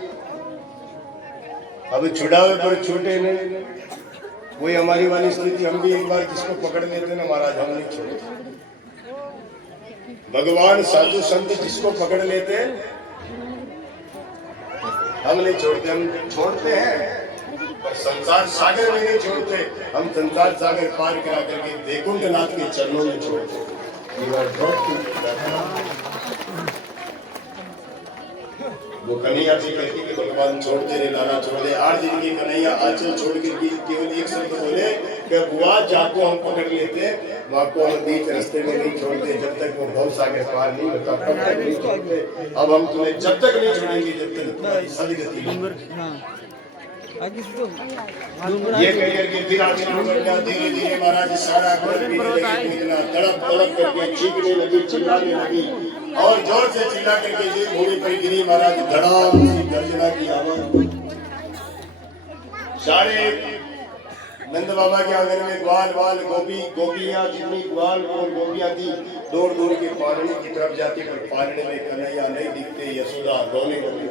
अब छुड़ावे पर छूटे नहीं, वही हमारी वाली स्थिति, हम भी एक बार जिसको पकड़ लेते ना महाराज हम नहीं छोड़ते। भगवान साधु संत जिसको पकड़ लेते हैं हम नहीं छोड़ते, हम छोड़ते हैं पर संसार सागर में नहीं छोड़ते, हम संसार सागर पार करा करके वैकुंठ नाथ के चरणों में छोड़ते। You are brought to वो कन्हैया जी कहती कि भगवान छोड़ दे रे लाला छोड़ दे, 8 दिन की कन्हैया आंचल छोड़ के केवल एक शब्द बोले कि बुआ जाको हम पकड़ लेते, वहाँ को हम बीच रास्ते में नहीं छोड़ते, जब तक वो भव सागर पार नहीं होता तब तक नहीं छोड़ते। अब हम तुम्हें जब तक नहीं छोड़ेंगे जब तक तुम्हारी सदगति। ये कह करके फिर धीरे धीरे महाराज सारा घर पीने लगी, इतना तड़प तड़प करके चीखने लगी, चिल्लाने लगी और जोर से चिल्ला करके जी भूमि पर गिरी। महाराज धड़ाम सी गर्जना की आवाज। सारे नंद बाबा के आंगन में ग्वाल वाल गोपियां जितनी ग्वाल और गोपियां थी दौड़ दौड़ के पालने की तरफ जाती, पर पालने में कन्हैया नहीं दिखते। यशोदा रोने लगी,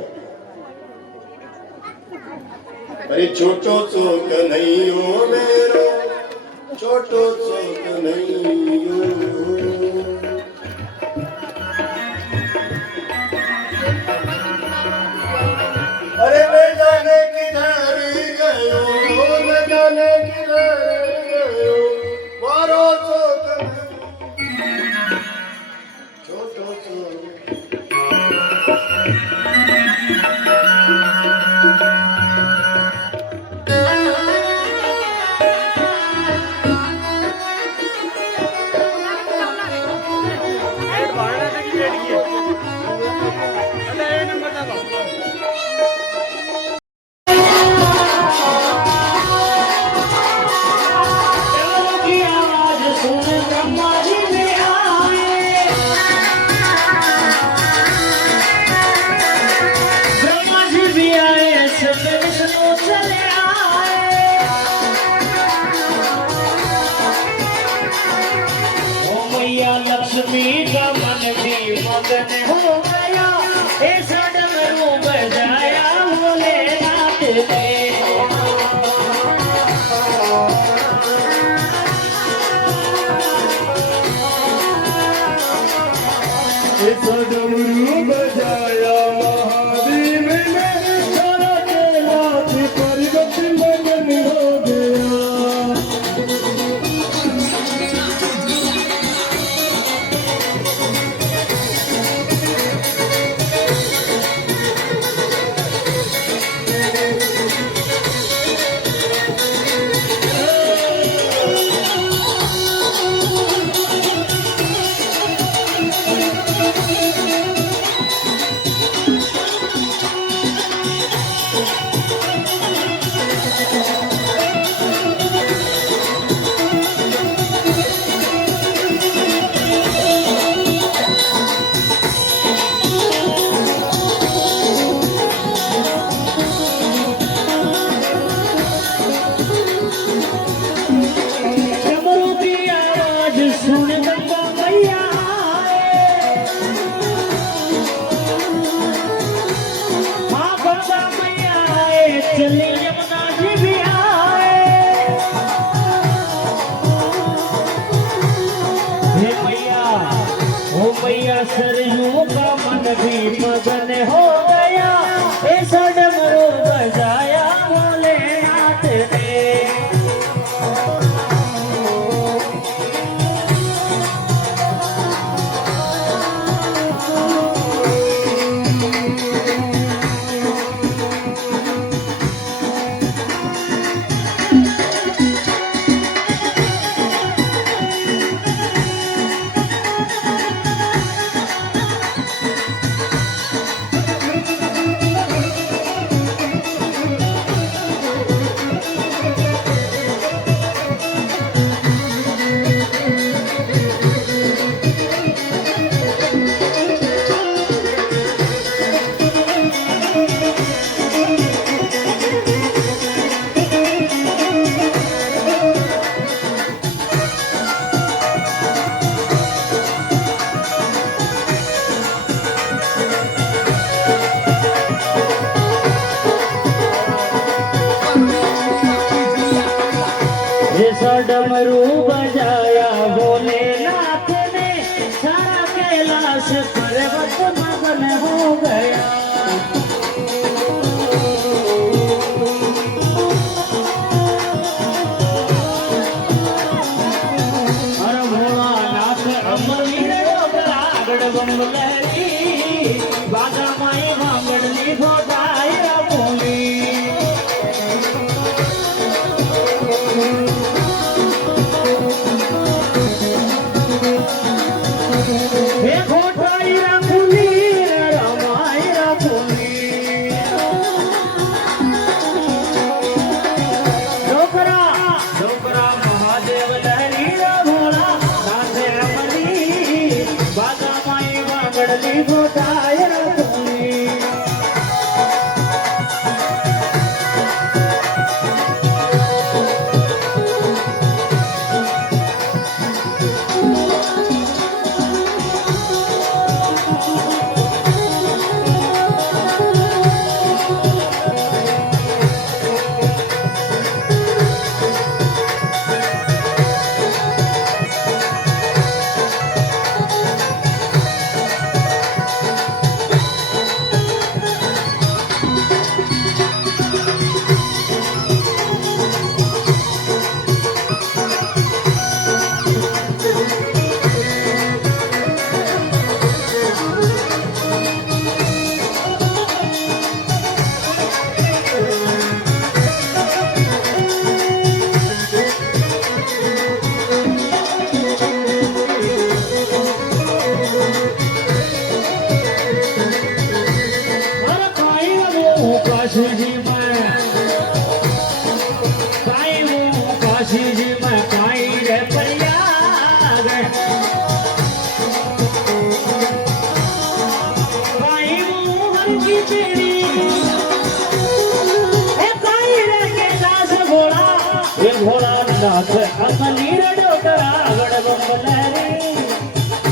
अरे छोटो सो कन्हैयो मेरो, छोटो सो कन्हैयो। अरे मैं जाने किधर गयो, मैं जाने किधर गयो, मारो सो कन्हैयो, छोटो सो। लक्ष्मी का मन भी मगन हो गया, ऐसा डमरू बजाया भोलेनाथ ने। ऐसा डमरू बजाया महादेव ने, सारा कैलाश पर्वत मगन हो गया। सरयू का मन भी मगन हो गया, ऐसा डमरू बजाया भोलेनाथ ने। डमरू बजाया भोलेनाथ ने, सारा कैलाश नाच पर्वत मगन हो गया। अरे भोलानाथ अमरवीर डोकरा गड़बम लहरी बाजा माई भांगड़नी घोटाई बोली। हे घोटाई बोली रमाई बोली। डोकरा डोकरा महादेव लहरी भोला नाचे अमरी बाजा माई भांगड़नी घोटाई बोली। काशी जी मैं काई रे प्रयाग काई मोहन की तेरी काई रे के दास घोड़ा ये घोड़ा नाथ अमलीर डोकरा गड़बम लहरी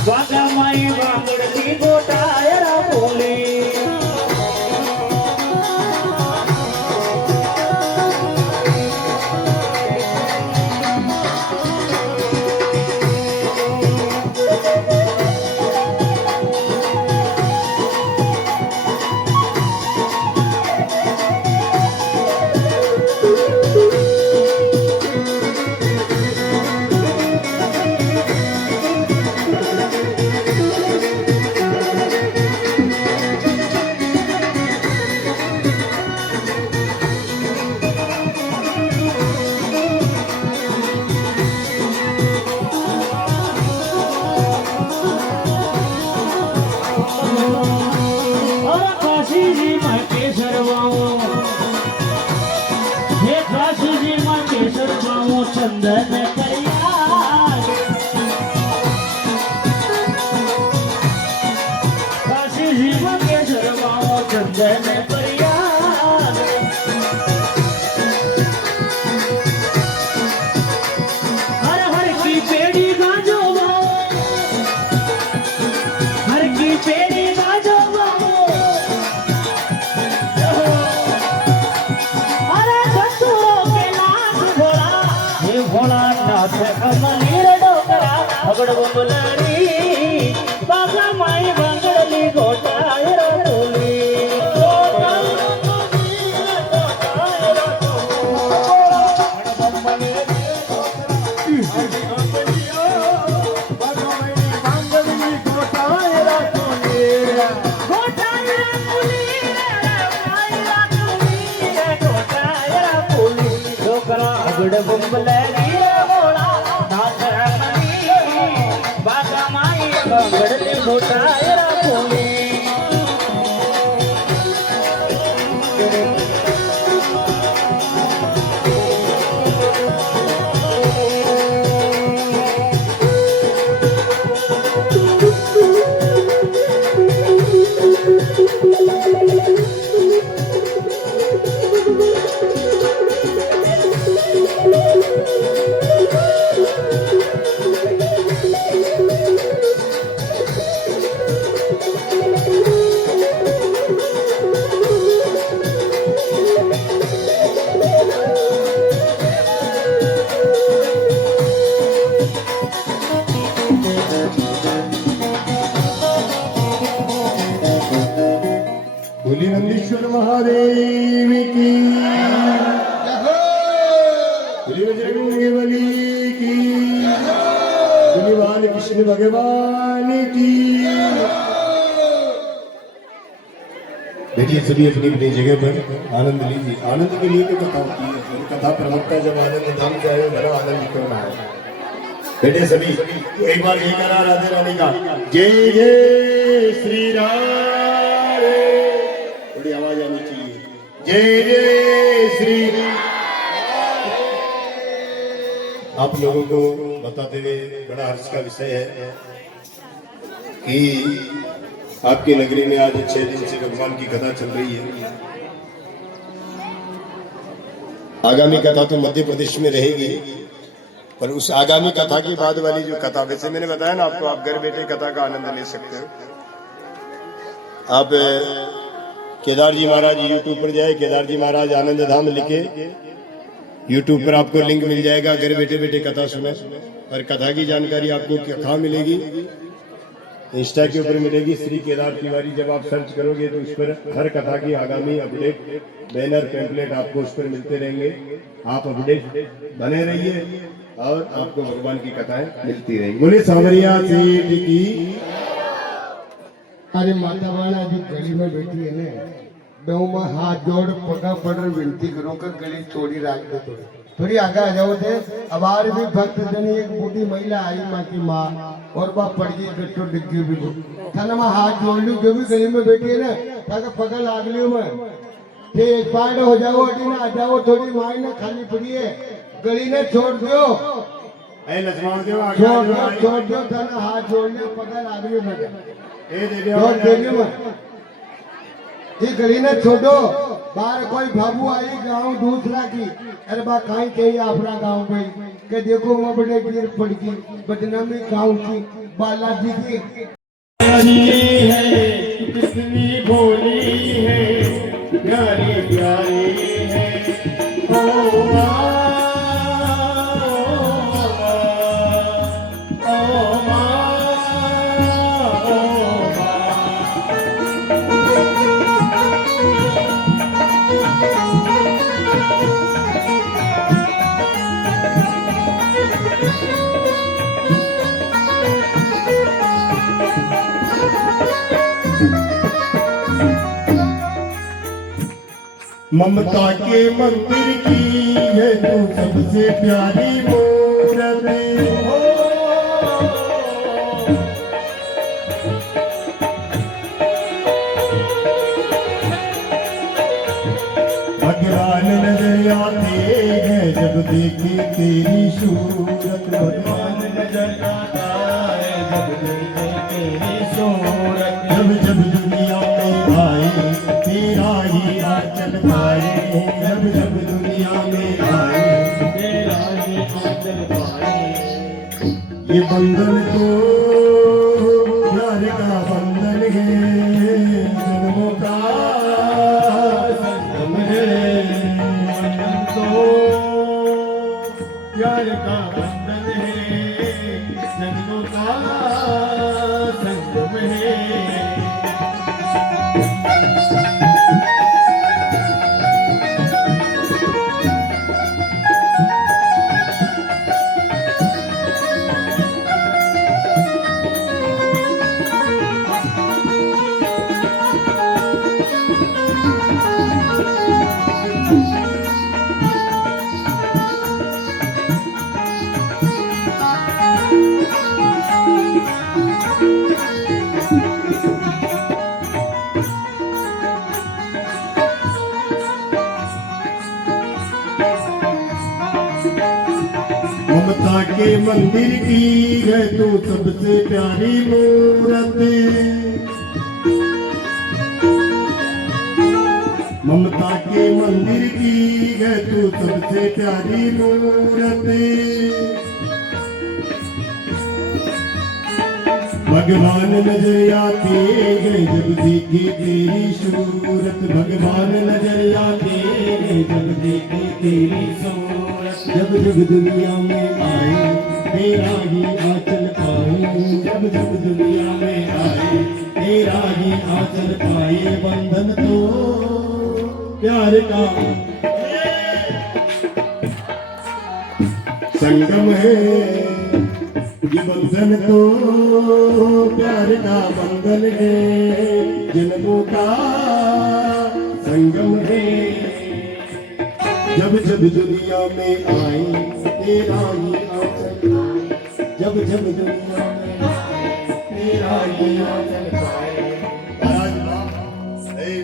बागा माई बांगड़ी गोटायरा बोली। चंदन काशी जी के शर्माओ चंदन हर हर की पेड़ी गाजो हर की पेड़ी गाजो अरे ससुरों के नाच भोला ये भोला नाथ अमलीर डोकरा भगड़ लहरी बागा माई बांगड़ली गोटायर बोली। गड़बम लहरी भोला नाथ अमली बागा माई बांगड़ली गोटायर बोली। Thank you. बोली नंदीश्वर महादेव की, बोली बजरंग बली की, बोली बाल कृष्ण भगवान की। देखिए सभी अपनी अपनी जगह पर आनंद लीजिए। आनंद के लिए तो कथा होती है, कथा प्रवक्ता जब आनंद धाम जाए बड़ा आनंद करना है। बेटे सभी तो एक बार ये करा राधे रानी का जय जय श्री राम, थोड़ी आवाज आनी चाहिए। जय जय श्री राम। आप लोगों को बताते हुए बड़ा हर्ष का विषय है कि आपकी नगरी में आज 6 दिन से भगवान की कथा चल रही है। आगामी कथा तो मध्य प्रदेश में रहेगी, पर उस आगामी कथा के बाद वाली जो कथा, वैसे मैंने बताया ना आपको, आप घर बैठे कथा का आनंद ले सकते हो। आप केदार जी महाराज यूट्यूब पर जाए, केदार जी महाराज आनंद धाम लिखे यूट्यूब पर आपको लिंक मिल जाएगा। घर बैठे बैठे कथा सुने, और कथा की जानकारी आपको कहाँ मिलेगी? इंस्टा के ऊपर मिलेगी, श्री केदार तिवारी। जब आप सर्च करोगे तो उस पर हर कथा की आगामी अपडेट, बैनर, पैम्पलेट आपको उस पर मिलते रहेंगे। आप अपडेट बने रहिए और आपको भगवान की कथाएं मिलती रहेंगी। बोले सांवरिया सेठ की। अरे माता वाला जो गली में बैठी है ना, मैं मैं हाथ जोड़ पगा पड़ विनती करूँ कि गली चोरी राख दे, थोड़ी आगे आ जाओ थे। हमारे भी भक्त जनी एक बूढ़ी महिला आई माँ की माँ, और वह पड़ गई गट्टो डिग्गी भी थाना में हाथ जोड़ लू, जो भी गली में बैठी है ना, ताकि पगा लाग लियो मैं ते एक पार्ट हो जाओ, अटी ना आ जाओ, थोड़ी माई ने खाली पड़ी है, गली ने छोड़ दो, छोड़ दो थाना हाथ जोड़ लियो, पगा लाग लियो मैं ये गली ने छोड़ो। बाहर कोई बाबू आई गांव दूसरा की, अरे बा कहीं कही अपना गांव गई के देखो मैं बड़े गिर पड़ गई, बदनामी गांव की बालाजी की है, कितनी भोली है, प्यारी प्यारी है। ओ माँ, ओ माँ, ममता के मंदिर की है तू सबसे प्यारी मूरत। भगवान नजर आते हैं जब देखे तेरी सूरत, भगवान नजर आता है जब देखे तेरी सूरत। जब जब दुनिया में आए तेरा ही आंचल पाए, जब जब दुनिया में आए तेरा ही आंचल पाए। ये बंधन तो प्यार का बंधन है, जन्मों का संगम है। बंधन तो प्यार का बंधन है, जन्मों का संगम है। ममता के मंदिर की है तू सबसे प्यारी मूरत। ममता के मंदिर की है तू सबसे प्यारी मूरत। भगवान नजर आते हैं जब देखे तेरी सूरत, भगवान नजर आते हैं जब देखे तेरी सूरत। जब जब दुनिया में आए तेरा ही आंचल पाए, जब जब दुनिया में आए तेरा ही आचर पाए बंधन तो प्यार का संगम है ये बंधन तो प्यार का बंधन है जन्मों का संगम है जब जब दुनिया में आए तेरा ही आचर आए जब जब दुनिया में आए तेरा ही आचर आए महाराज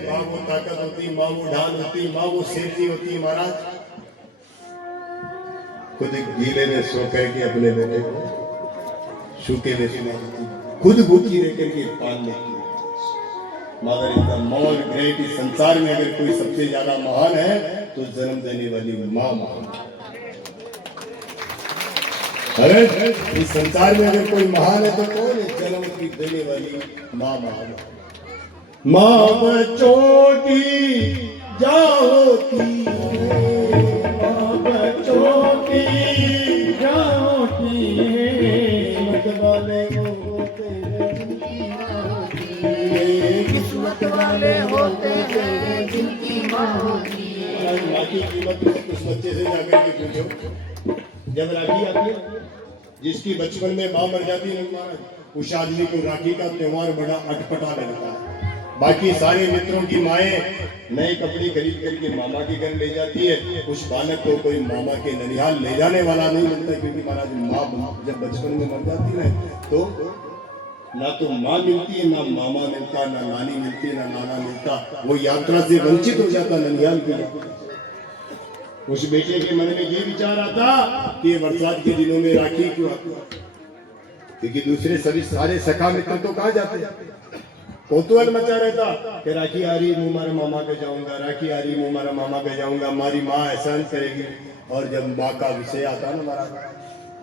माँ वो ताकत होती माँ वो ढाल होती माँ वो सेती होती महाराज खुद गीले में सो करके अपने बेटे को सूखे में सुलाती खुद भूखी रह करके पाल लेती मगर इनका मौन ग्रेट इस संसार में अगर कोई सबसे ज्यादा महान है तो जन्म देने वाली माँ महान अरे इस संसार में अगर कोई महान है तो कौन है जन्म की देने वाली माँ महान माँ बच्चों की जाओती माँ बच्चों की जाओती किस्मत वाले होते हैं जिनकी माँ होती है किस्मत वाले होते हैं जिनकी माँ होती है माँ की कीमत उस बच्चे से जाकर के पूछो जब राखी आती है जिसकी बचपन में माँ मर जाती है उस आदमी को राखी का त्योहार बड़ा अटपटा लगता है बाकी सारे मित्रों की माएं नए कपड़े खरीद करके मामा के घर ले जाती है उस बालक को कोई मामा के ननिहाल ले जाने वाला नहीं मिलता क्योंकि महाराज माँ जब बचपन में मर जाती है तो ना तो माँ मिलती है ना मामा मिलता ना नानी मिलती है ना नाना मिलता वो यात्रा से वंचित हो जाता ननिहाल की उस बेटे के मन में ये विचार आता कि बरसात के दिनों में राखी क्यों आती क्योंकि दूसरे सभी सारे सखा मित्र तो कहाँ जाते हैं कौतूहल मचा रहता कि राखी आ रही मुँह मारा मामा के जाऊंगा राखी आ रही मुँह मारा मामा के जाऊंगा हमारी माँ एहसान करेगी और जब माँ का विषय आता ना हमारा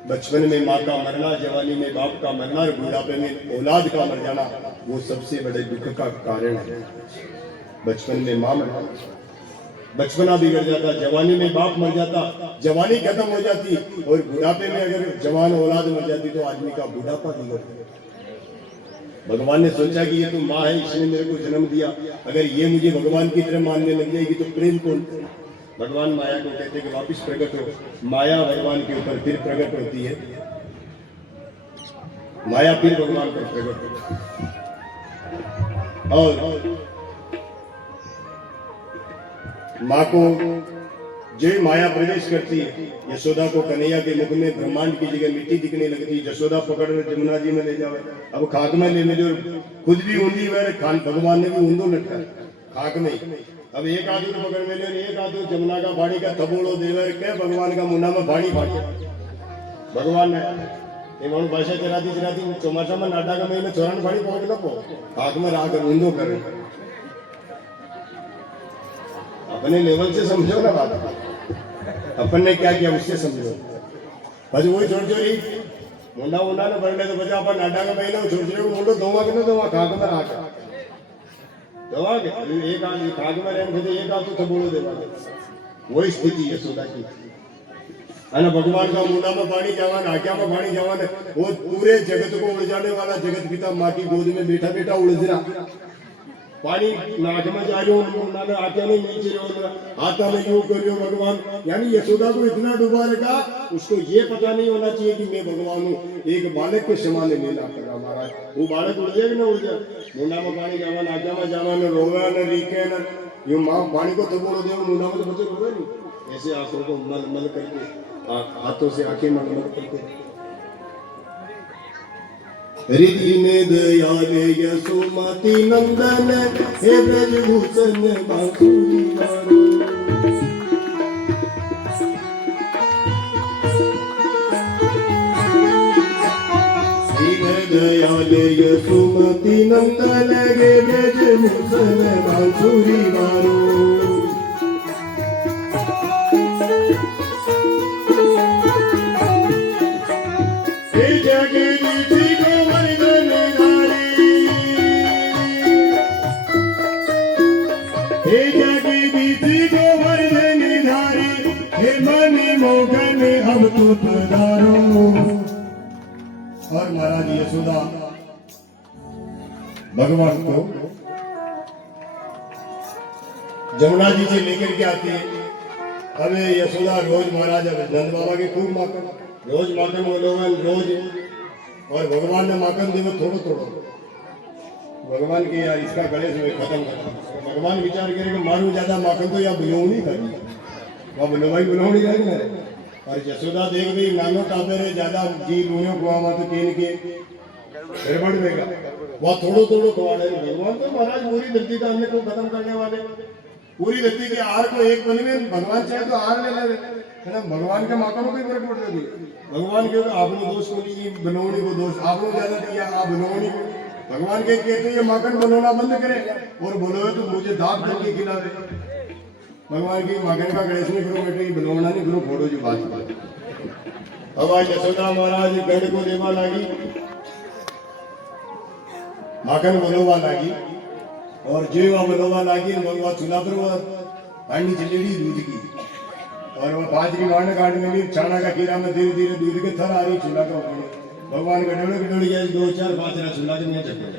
बचपन में माँ का मरना जवानी में बाप का मरना और बुढ़ापे में औलाद का मर जाना वो सबसे बड़े दुख का कारण है बचपन में माँ मरना बचपना बिगड़ जाता जवानी में बाप मर जाता जवानी खत्म हो जाती और बुढ़ापे में अगर जवान औलाद मर जाती तो आदमी का बुढ़ापा बिगड़ जाता भगवान ने सोचा कि ये तो माँ है इसने मेरे को जन्म दिया अगर ये मुझे भगवान की तरह मानने लग जाएगी तो प्रेम कौन भगवान माया को कहते कि वापिस प्रकट हो माया भगवान के ऊपर फिर प्रकट होती है माया फिर भगवान पर प्रकट होती है और माँ को जो माया प्रवेश करती है यशोदा को कन्हैया के मुख में ब्रह्मांड की जगह मिट्टी दिखने लगती है यशोदा पकड़ जमुना जी में ले जावे अब खाक में ले मिले खुद भी ऊंधी हुए खान भगवान ने भी ऊंधो लटका खाक में अब एक आदमी को पकड़ में ले एक आदमी जमुना का बाड़ी का थबोड़ो देवे क्या भगवान का मुन्ना में बाड़ी फाटे भगवान ने ये भाषा चराती चौमासा में नाटा का महीने चौरान बाड़ी पहुंच लो खाक में राकर ऊंधो करे अपने लेवल से समझो ना बात अपन ने क्या किया उससे समझो बस वही छोड़ छोड़ी मुंडा मुंडा ने भर ले तो बचा अपन नाटा का महीना छोड़ छोड़े को मुंडो दोवा के ना दोवा खाक में राख दोवा के एक आदमी खाक में रहने थे एक आदमी तो बोलो देवा वही स्थिति है यशोदा की है भगवान का मुंडा में पानी जावा नाक्या में पानी जावा वो पूरे जगत को उड़ जाने वाला जगत पिता माँ की गोद में बैठा बैठा उड़ रहा पानी नाक में जा रही हूँ आते में नीचे आता में यूं कर रही भगवान यानी यशोदा को इतना डुबा रखा उसको ये पता नहीं होना चाहिए कि मैं भगवान हूँ एक बालक के समान लीला कर रहा महाराज वो बालक उड़ जाए ना उड़ जाए मुंडा में पानी जावा नाक्या में जावा न रोवे न रीखे न यूं माँ पानी को तो बोलो दे मुंडा में तो बच्चे रोवे नहीं ऐसे आंखों को मल मल करके हाथों से आंखें मल मल करके रिधि ने दयाल यशोमती नंदन हे ब्रजभूषण बांसुरी वारो दीन दयाल यशोमती नंदन हे ब्रजभूषण बांसुरी वारो अब तो पधारो और महाराज यशोदा भगवान को जमुना जी से लेकर के आती है। अबे यशोदा रोज महाराज नंद बाबा के खूब माखन, रोज माखन बोलोवन रोज, और भगवान ने माखन दिए थोड़ो थोड़ो। भगवान के यार इसका गणेश में खत्म कर। भगवान विचार करे कि मारू ज्यादा माखन तो या बिलोवनी करी, वह बिलोवाई बिलोवनी रहेगी मेरे। और यशोदा देख गई नानो टापे रे ज्यादा घी लूणो खुआवा तो केन के गड़बड़ देगा, वह थोड़ो थोड़ो खुआड़े। भगवान तो महाराज पूरी धरती का अन्य को खत्म करने वाले, पूरी धरती के आर को एक पल में भगवान चाहे तो आर ले ले, है ना। भगवान के माखनों की फर्क पड़ रही, भगवान के आपने दोष को नहीं, बनौनी को दोष आपने ज्यादा दिया, आप बनौनी को। भगवान के कहते ये माखन बनोना बंद करे और बोलो तो मुझे दाग दे के खिला दे। भगवान की माखन का गणेश नहीं करो बेटे, बनौना नहीं करो, फोटो जो बात। अब आज यशोदा महाराज गढ़ को देवा लागी, माखन बनोवा लागी, और जो बनोवा लागी भगवान चूल्हा पर वो हांडी चलेगी दूध की, और वो 5 की मांड काट में भी छाना का कीड़ा में धीरे धीरे दूध के थर आ रही चूल्हा का ऊपर। भगवान गडोड़े गडोड़ गया 2 4 5 रा चूल्हा के में चक्कर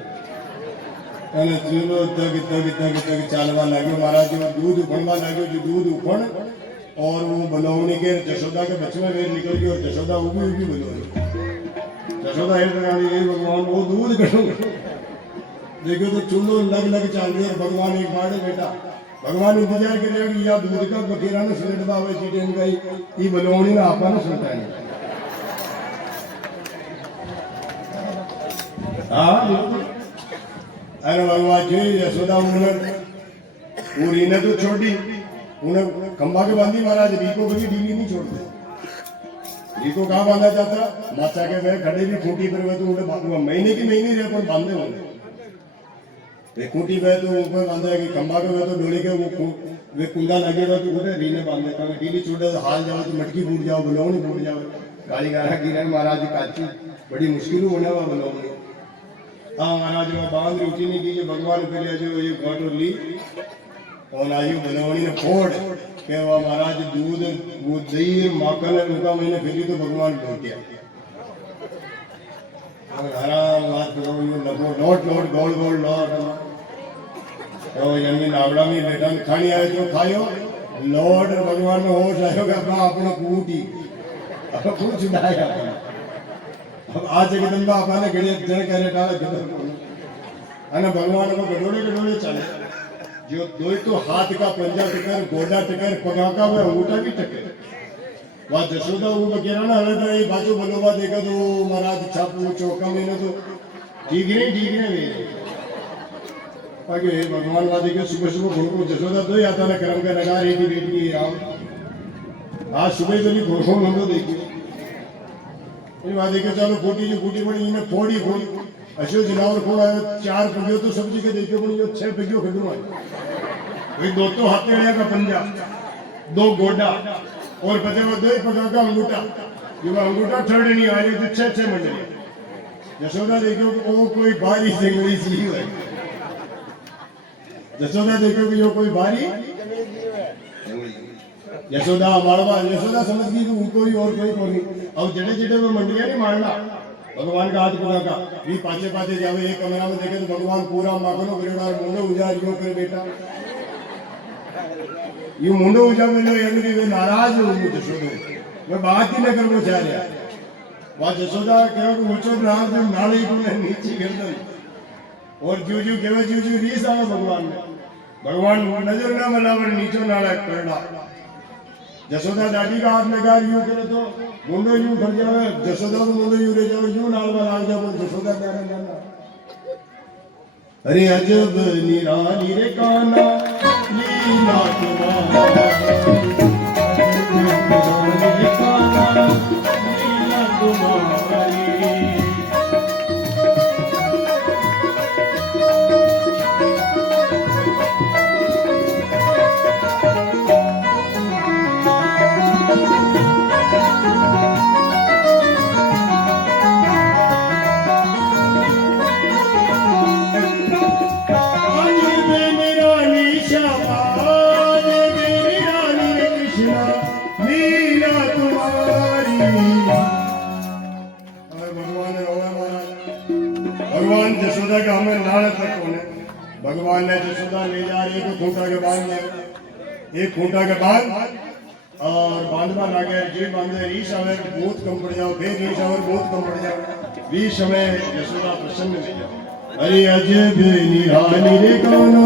અને ચૂલો તગ તગ તગ તગ ચાલવા लाग्यो। महाराज जो दूध उफनवा लाग्यो, जो दूध उफन और वो बनौनी के जशोदा के बच्चे में वेर निकल गई, और जशोदा उगी उगी बनौनी। जशोदा हेड लगानी गई, भगवान वो दूध करो देखो तो चूल्हो लग लग चाल रही, और भगवान एक बाड़े बेटा भगवान इंतजार कर रहे कि या दूध का बखेरा ने सुलट बावे चीटेन गई, ये बनौनी ना आपा ने सुलटा नहीं। हाँ अरे भगवान जी यशोदा उन्होंने पूरी ने तो छोड़ी, उन्हें खंबा के बांधी। महाराज रीको कभी ढीली नहीं छोड़ते। रीको कहाँ बांधा जाता, माचा के वे खड़े भी खूंटी पर वे तो उन्हें महीने की महीने रहे पर बांधे होंगे। खूंटी पे तो ऊपर बांधा है कि खंबा के वे तो डोले के वे कुंदा लगेगा तो उन्हें रीने बांधे, कभी ढीली छोड़े तो हाल जाओ तो मटकी फूट जाओ, बनौनी फूट जाओ, गाली गारा गिरा। महाराज काची बड़ी मुश्किल होने वाला बनौनी। हाँ महाराज मैं बांध रही उठी नहीं की, भगवान के लिए जो ये घाटो ली और आयु बनौनी ने फोड़ के वह महाराज दूध वो दही माखन उनका मैंने फिरी तो भगवान लौट गया। हरा बात करो यू लगो लौट लौट गोल गोल लौट तो यानी नावड़ा में बेटा खानी आए जो खायो लौट। भगवान ने होश आयो कि अपना अपना कूटी अब कुछ छुड़ाया। अब आज जगदम्बा अपने गड़े जण करे डाले गदर અને ભગવાન को गडोड़े गडोड़े चले, जो दो तो हाथ का पंजा टकर गोडा टकर पगा का वो अंगूठा भी टकर। वह जशोदा वो बकेरा ना हले तो ये बाजू बनोवा देखा तो महाराज छापू चौका में तो ठीक नहीं वे आगे भगवान वादे के सुबह सुबह घोड़ो जशोदा तो आता ना कर्म का लगा रही थी बेटी राम। आज सुबह जल्दी घोड़ो मंगो देखिए इन वादे के चलो खोटी जो खूटी पड़ी इन्हें फोड़ी फोड़ी अशो जनावर खोड़ा 4 पगियो तो सब्जी के देखे पड़ी जो 6 पगियो खड़ू है वही 2 तो हथेलिया का पंजा 2 गोडा और पते वो 2 पगा का अंगूठा, जो अंगूठा थर्ड नहीं आ रही तो 6 मंडली। यशोदा देखो वो कोई भारी जंगली सी है। यशोदा देखो कि यो कोई भारी यशोदा मारवा यशोदा समझ गई कि कोई और कोई नहीं। अब जड़े जड़े वो मंडिया नहीं मारना भगवान का हाथ पकड़ा का भी पाचे पाचे जावे एक कमरा में देखे तो भगवान पूरा माखनो करेगा मुंडो उजार यो करे बेटा यू मुंडो उजार में यानी कि वे नाराज हो गए जशोदा मैं बात ही न करना चाह रहा। वह जशोदा कहो कि मुझो राम जब नाले को नीचे गर्दन और जू केवे जू रीस आवे भगवान ने भगवान नजर ना मलावर नीचो नाला करना। जशोदा दादी का हाथ लगा यूं करे तो मुंडो यूं भर जावे, जशोदा को मुंडो यूं ले जाओ यूं नाल वाला आ जाओ जशोदा प्यारा जाना। अरे अजब निराली रे काना लीला तुम्हारा रे काना लीला तुम्हारी। आज मेरी रानी श्यामा आज मेरी रानी भगवान ने जसोदा ले जा रही एक खूंटा के बांध एक खूंटा के बांध और बांधवा लागे जी बांधे रीस आवे बहुत कम पड़ जाओ फिर रीस आवे बहुत कम पड़ जाओ भी समय जसोदा प्रसन्न नहीं जाओ अरे अजब निराली रे काना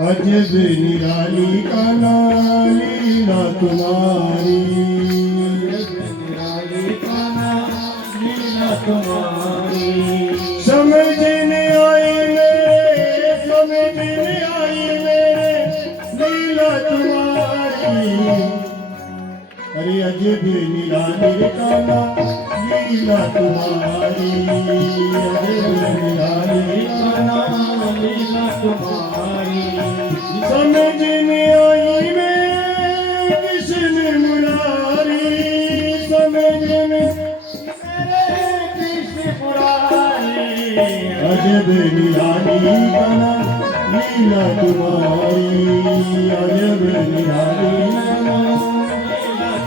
अजब निराली काना लीला तुम्हारी समझने आई मेरे लीला तुम्हारी अरे अजब निराली काना लीला तुम्हारी अजब निराली काना लीला तुम्हारी समझ में आई मैं कृष्ण मुरारी समझ में कृष्ण मुरारी अजब निराली काना लीला तुम्हारी अजब निराली काना लीला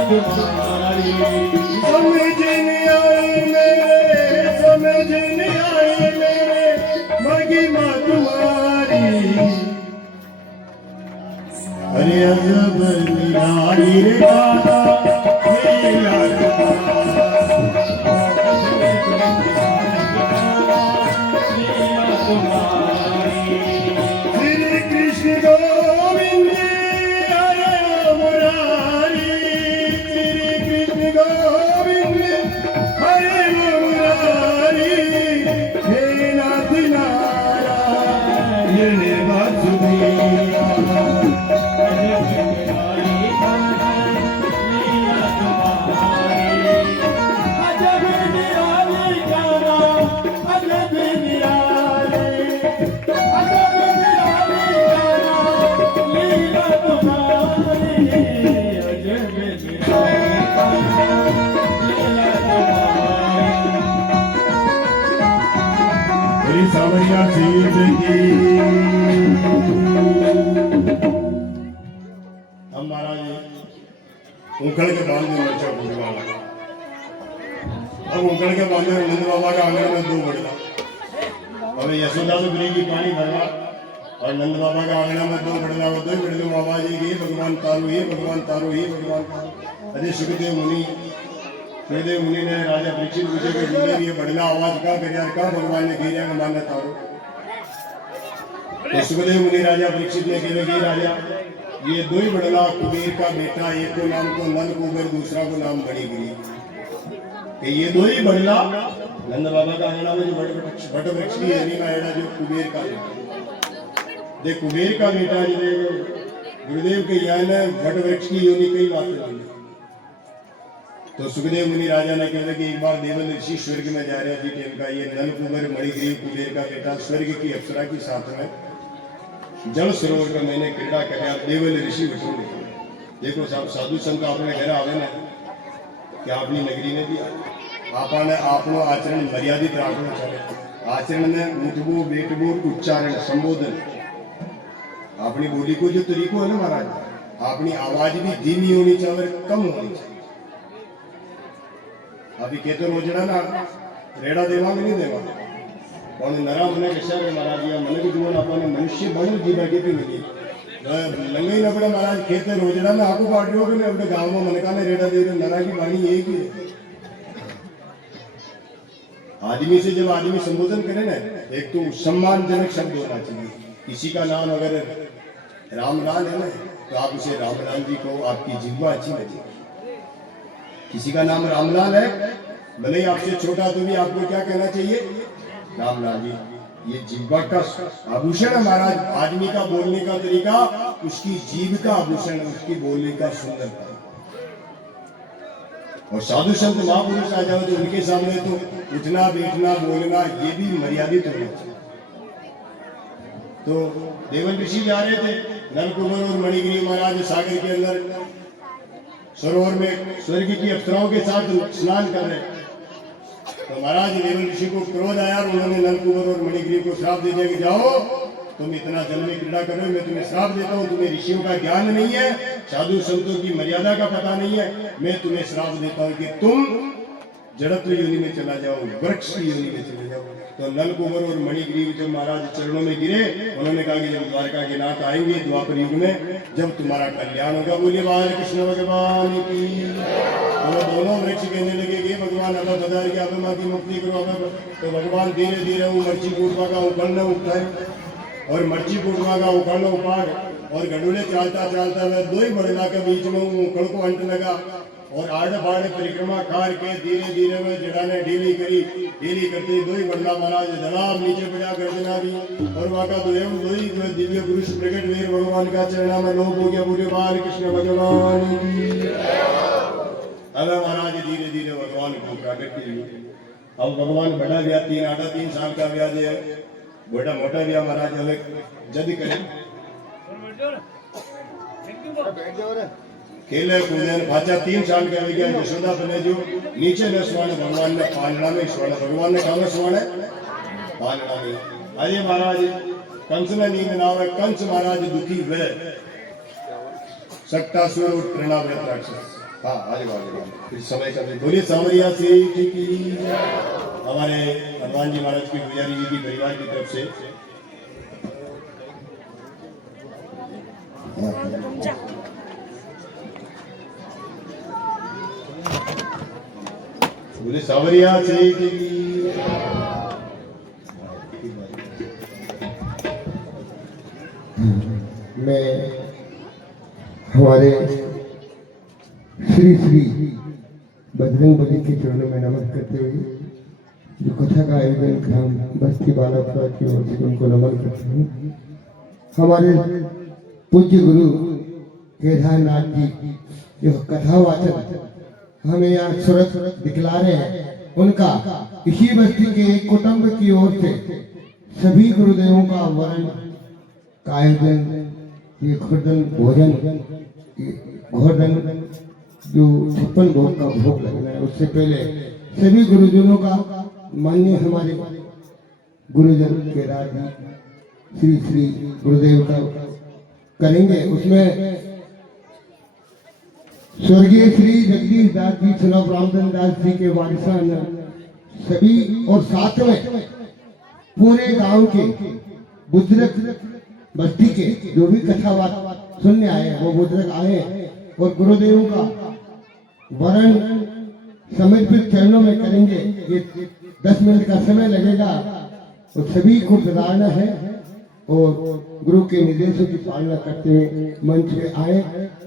तुम्हारी अरे अजब निराली रे काना लीला तुम्हारी श्री कृष्ण गोविंद हरे मुरारी श्री कृष्ण गोविंद हरे मुरारी हे नाथ नारायण वासुदेवा सावरिया सीत की हम महाराज उंकड़ के बांधे मर्चा भूलवाला अब उंकड़ के बांधे नंद बाबा का आंगन में दो बढ़ता अब यशोदा तो गिरी की पानी भरवा और नंद बाबा का आंगन में दो बढ़ना वो दो बढ़ बाबा जी की भगवान तारू ही भगवान तारू ही भगवान तारू अरे सुखदेव मुनि ने राजा परीक्षित पूछे कि बोले ये बढ़ना आवाज का कर का भगवान ने गिरिया का मानना तारू तो सुखदेव मुनि राजा परीक्षित ने कहे कि राजा ये दो ही बढ़ना कुबेर का बेटा एक को नाम तो नंद कुबेर दूसरा को नाम बड़ीगिरी कि ये दो ही बढ़ना नंद बाबा का आंगना में जो बट वृक्ष की हरी में आया जो कुबेर का बेटा दे कुबेर का बेटा जी गुरुदेव के यहाँ बट वृक्ष की योनि कई बातें हुई तो सुखदेव मुनि राजा ने कहा कि एक बार देवल ऋषि स्वर्ग में जा रहे थे कि इनका ये नल कुबेर मणिग्रीव कुबेर का बेटा स्वर्ग की अप्सरा के साथ में जल सरोवर का मैंने क्रीड़ा कराया देवल ऋषि विष्णु ने देखो साहब साधु संत अपने घर आवे ना कि अपनी नगरी में भी आपने आपनो आचरण मर्यादित राखना चाहिए आचरण में उठबो बैठबो उच्चारण संबोधन अपनी बोली को जो तरीको है ना महाराज अपनी आवाज भी धीमी होनी चाहिए कम होनी चाहिए अभी कहते रोजड़ा ना रेड़ा देवा नहीं देवा પણ નરા મને કશા કે મહારાજ આ મને જીવન આપણને મનુષ્ય બનવું જીવા કેતી નથી લંગાઈ નપડા મહારાજ ખેતર રોજડા में आकू काट रहे हो कि अपने गांव में मनका ने रेडा दे रहे नरा की वाणी एक ही है। आदमी से जब आदमी संबोधन करे ना एक तो सम्मानजनक शब्द होना चाहिए। किसी का नाम अगर रामलाल है ना तो आप उसे रामलाल जी को आपकी जिह्वा अच्छी लगे। किसी का नाम रामलाल है भले ही आपसे छोटा तो भी आपको क्या कहना चाहिए रामलाल जी। ये जिह्वा का आभूषण है महाराज। आदमी का बोलने का तरीका उसकी जीभ का आभूषण है, उसकी बोलने का सुंदरता। और साधु संत महापुरुष आ जाओ तो उनके सामने तो उठना बैठना बोलना ये भी मर्यादित होना चाहिए। तो देवल ऋषि जा रहे थे नलकुबर और मणिगिरी महाराज सागर के अंदर सरोवर में स्वर्ग की अप्सराओं के साथ स्नान कर रहे। तो महाराज देवल ऋषि को क्रोध आया और उन्होंने नलकुबर और मणिगिरी को श्राप दे दिया कि जाओ तुम इतना जल में क्रीड़ा कर रहे हो, मैं तुम्हें श्राप देता हूँ। तुम्हें ऋषियों का ज्ञान नहीं है, साधु संतों की मर्यादा का पता नहीं है। मैं तुम्हें श्राप देता हूँ कि तुम जड़त्व योनि में चला जाओ, वृक्ष की योनि में चले जाओ। तो नलकुबर और मणिग्रीव जब महाराज चरणों में गिरे उन्होंने कहा कि जब द्वारका के नाथ आएंगे द्वापर युग में जब तुम्हारा कल्याण होगा बोलिए बाल कृष्ण भगवान की। तो दोनों वृक्ष कहने लगे कि भगवान अब बदार की आप माँ की मुक्ति करो अब। तो भगवान धीरे धीरे वो मर्ची कूटवा का उखड़ना उठाए और मर्ची कूटवा का उखड़ना उपाड़ और गडूले चालता चालता वह दो ही बड़ना के बीच में उखड़ को अंट लगा और आड़ बाड़ परिक्रमा कार के धीरे धीरे में जड़ा ने ढीली करी। ढीली करते दो ही बड़ना महाराज धनाब नीचे पड़ा गर्जना भी और वहां का दो ही दिव्य पुरुष प्रकट वीर भगवान का चरणा में लोग हो गया पूरे बाल कृष्ण भगवान की। अब महाराज धीरे धीरे भगवान को प्रकट किए। अब भगवान बड़ा ब्याह 3 साल का ब्याह है बड़ा मोटा ब्याह महाराज हमें जद करे खेले कूदे भाचा 3 साल का विज्ञान यशोदा बने जो नीचे न स्वाने भगवान ने पालना में स्वाने भगवान ने कहा स्वाने पालना में। अरे महाराज कंस ने नींद ना आवे कंस महाराज दुखी हुए सक्तासुर और तृणाव्रत राक्षस। हाँ आगे बात इस समय का बोलिए सांवरिया से की हमारे हनुमान जी महाराज की पुजारी जी की परिवार की तरफ से बोले सांवरिया से मैं हमारे श्री श्री बजरंग बली के चरणों में नमन करते हुए जो कथा का आयोजन ग्राम बस्ती बालापुरा की ओर से उनको नमन करते हूँ। हमारे पूज्य गुरु केदारनाथ जी जो कथावाचक हमें यहाँ सूरत दिखला रहे हैं उनका इसी बस्ती के एक कुटुंब की ओर से सभी गुरुदेवों का वरण का आयोजन ये खुर्दन भोजन घोरदन जो 56 भोग का भोग लगना है उससे पहले सभी गुरुजनों का मान्य हमारे गुरुजन केदार जी श्री श्री गुरुदेव का करेंगे। उसमें स्वर्गीय श्री जगदीश दास जी सुलभ रामचंद्र दास जी के वारिसान सभी और साथ में पूरे गांव के बुजुर्ग बस्ती के जो भी कथावाद सुनने आए वो बुजुर्ग आए और गुरुदेव का वरण समर्पित चरणों में करेंगे। ये 10 मिनट का समय लगेगा और सभी को प्रताड़ना है और गुरु के निर्देशों की पालना करते हुए मंच पे आए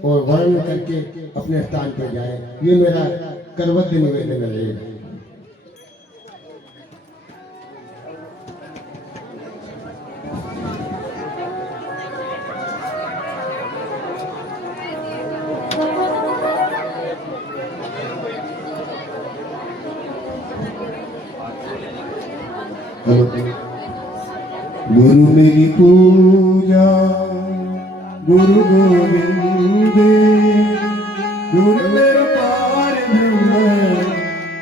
और वर्ण करके अपने स्थान पर जाए। ये मेरा करवद्य निवेदन रहेगा। गुरु मेरी पूजा गुरु गोविंद गुरु मेरा पार ब्रह्म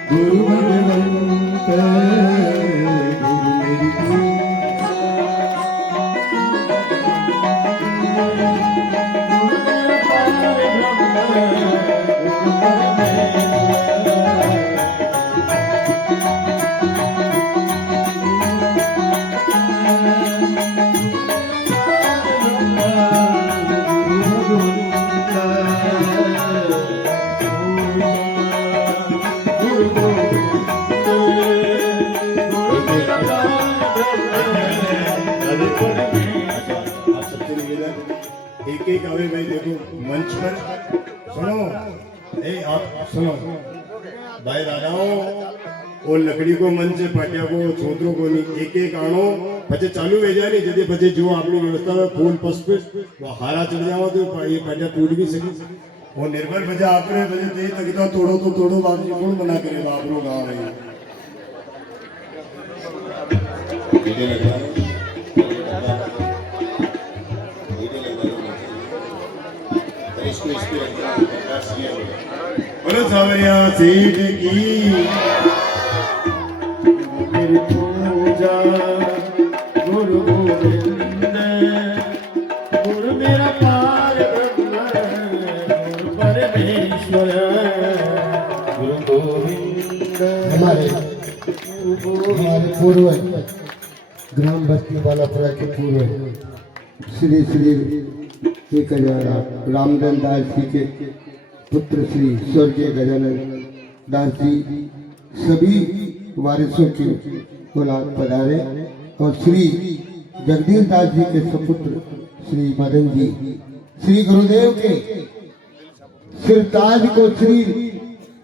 गुरु भगवंत गुरु मेरी एक एक आवे भाई देखो मंच पर सुनो आप सुनो भाई दादाओ और लकड़ी को मन से पाटिया को छोतरों को नहीं एक एक आणो पचे चालू हो जाए नहीं जदे पचे जो आपनी व्यवस्था में फूल पुष्प वो हारा चढ़ जाओ तो ये पाटिया टूट भी सके वो निर्भर बजा आपने बजे ते तक तो तोड़ो बाप जी कौन बना करे बाप रो गाँव रही बोलो सावरिया सेठ की मेरी पूजा गुरु गोविंद गुरु मेरा पार ब्रह्म गुरु परमेश्वर गुरु गोविंद हमारे पूर्वज ग्राम बस्ती बालापुरा के पूर्वज श्री श्री 1000 रामधन दास जी के पुत्र श्री स्वर्गीय गजानन दास जी सभी वारिसों के औलाद पधारे और श्री जगदीश दास जी के सपुत्र श्री मदन जी श्री गुरुदेव के सिरताज को श्री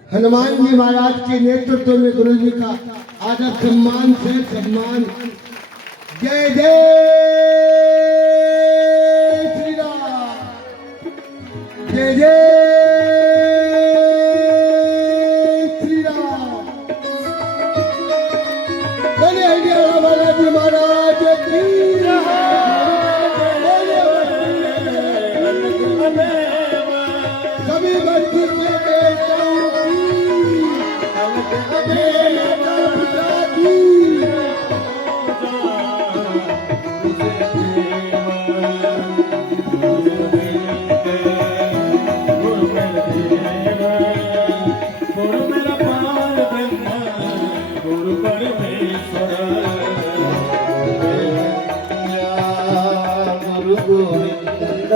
हनुमान जी महाराज के नेतृत्व में गुरु जी का आदर सम्मान से सम्मान जय जय श्री राम जय जय श्री राम बोले हरियाणा बालाजी महाराज की सभी बच्ची के बेटाओं की माता पिता की गुरु मेरा पार ब्रह्म गुरु परमेश्वर गुरु गोविंद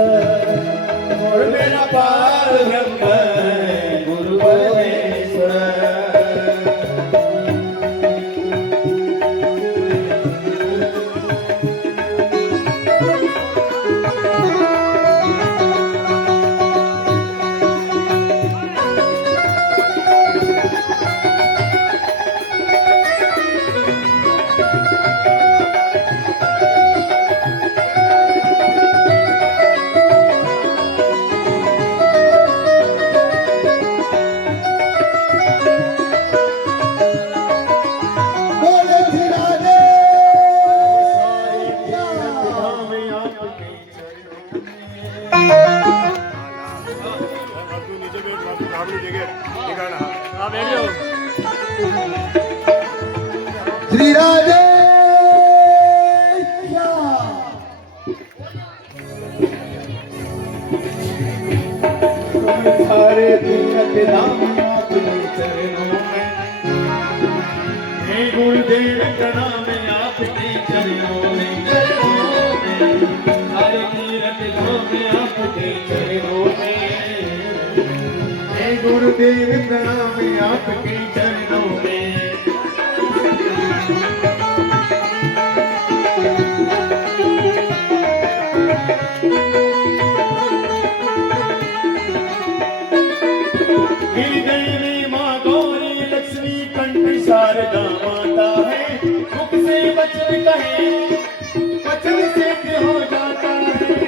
गुरु मेरा पार ब्रह्म गुरु परमेश्वर बोले श्री राधे नीचे बैठ बापू सामने जगह दिखाना श्री राधे सारे दिन के नाम आपके चरणों में हे गुरुदेव प्रणाम आपके चरणों में सारे तीरथ धाम आपके चरणों में हे गुरुदेव प्रणाम आपके चरणों में देवी माँ गौरी लक्ष्मी कंठ शारदा माता है मुख से वचन कहे वचन से हो जाता है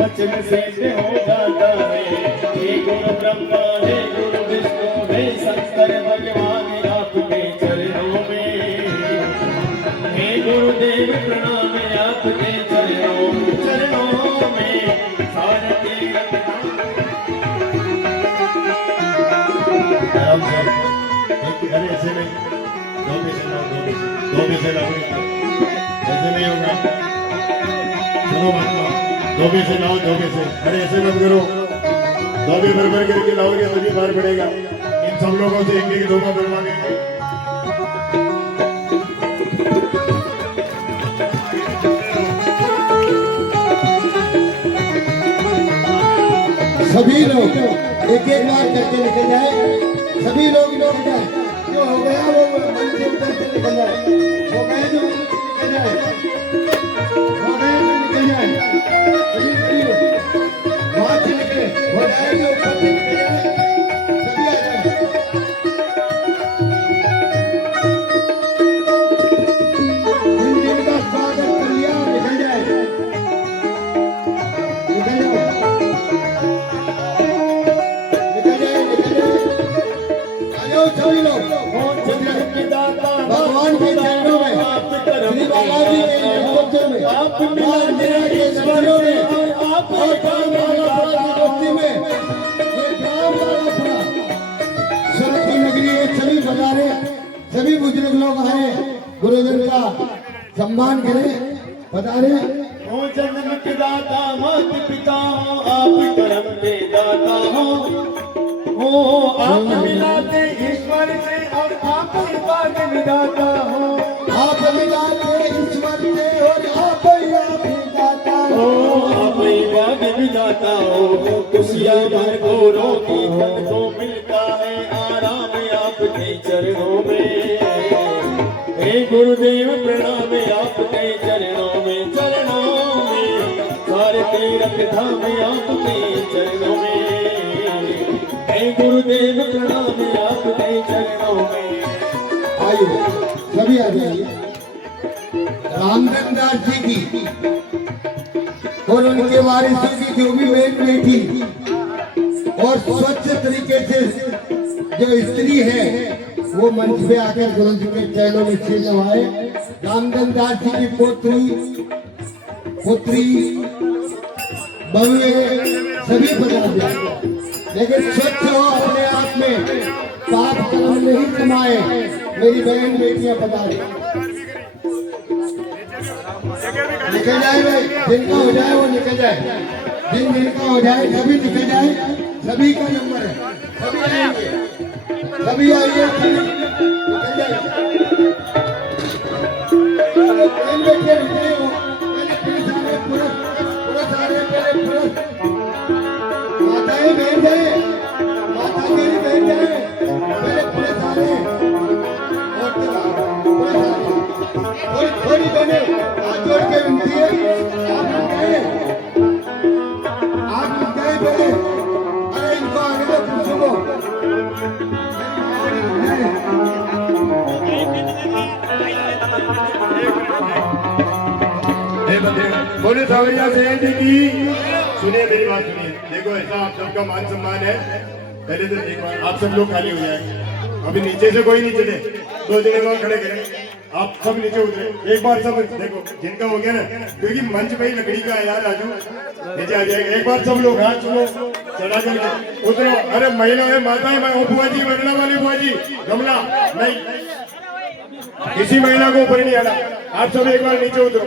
वचन से हो जाता है हे गुरु ब्रह्मा हे गुरु विष्णु हे शंकर भगवान आपके चरणों में हे गुरुदेव प्रणाम आपके चरणों में सारे तीरथ अरे ऐसे नहीं दो पैसे लाओ ऐसे नहीं होगा सुनो बात दो पैसे लाओ अरे ऐसे मत करो दो भी बराबर करके लाओगे तभी बाहर पड़ेगा इन सब लोगों से एक धोखा बनवा देंगे सभी लोग एक एक बार करके निकल जाए सभी लोग जाए जो हो गया वो मंच से उतर के निकल जाए वो गए जो निकल जाए आप मिलाते ईश्वर से और आप और गांव वाला की दोस्ती में ये गांव वाला पूरा सूरत की नगरी है, सभी बजारे सभी बुजुर्ग लोग आए, गुरुजन का सम्मान करें, पधारे। हो जन्म के दाता मात पिता हो, आप कर्म के दाता हो आप मिलाते ईश्वर से और आप भाग विधाता हो, आप मिलाते ईश्वर से और आप ही दाता हो आप भाग विधाता हो। खुशियाँ भर को रोटी तन को मिलता है आराम आपके चरणों में। हे गुरुदेव प्रणाम आपके चरणों में, सारे तीरथ धाम आपके चरणों में। हे गुरुदेव प्रणाम आपके चरणों में। आइए सभी आ जाइए। रामचंद्र दास जी की और उनके वारिसों की जो भी बहन बेटी और स्वच्छ तरीके से जो स्त्री है वो मंच पे आकर गुरु जी के चरणों में सिर नवाए। रामचंद्र दास जी की पुत्री बहुए सभी पधार जाए, लेकिन स्वच्छ हो, अपने आप में पाप कर्म नहीं कमाए। मेरी बहन बेटियां पधारे, निकल जाए भाई, जिनका हो जाए वो निकल जाए, जिनका हो जाए सभी निकल जाए। सभी का नंबर है, सभी आएंगे, सभी आइए, सभी निकल जाए। बहन बेटियां रुके हो, पहले पुलिस आ रहे, पुलिस आ रहे, पहले पुलिस माताएं बहन जाए, माता जी बहन जाए, पहले पुलिस आ रहे, और पुलिस आ रहे। थोड़ी बहने हाथ जोड़ के विनती है, आप लोग गए पहले, अरे इनको आगे दो पुलिसों को। बोले सावरिया जयंती की। सुनिए मेरी बात सुनिए, देखो ऐसा आप सबका मान सम्मान है, पहले तो एक बार आप सब लोग खाली हो जाए। अभी नीचे से कोई नहीं चले, 2 जने वहां खड़े करें, आप सब नीचे उतरे। एक बार सब देखो जिनका हो गया ना, क्योंकि मंच पे ही लकड़ी का है यार, राजू नीचे आ जाएगा। एक बार सब लोग हाथ छुओ, चढ़ा करके उतरो। अरे महिला है, माता है, बुआ जी, वरना वाली बुआ जी, गमला नहीं, किसी महिला को ऊपर नहीं आना। आप सब एक बार नीचे उतरो।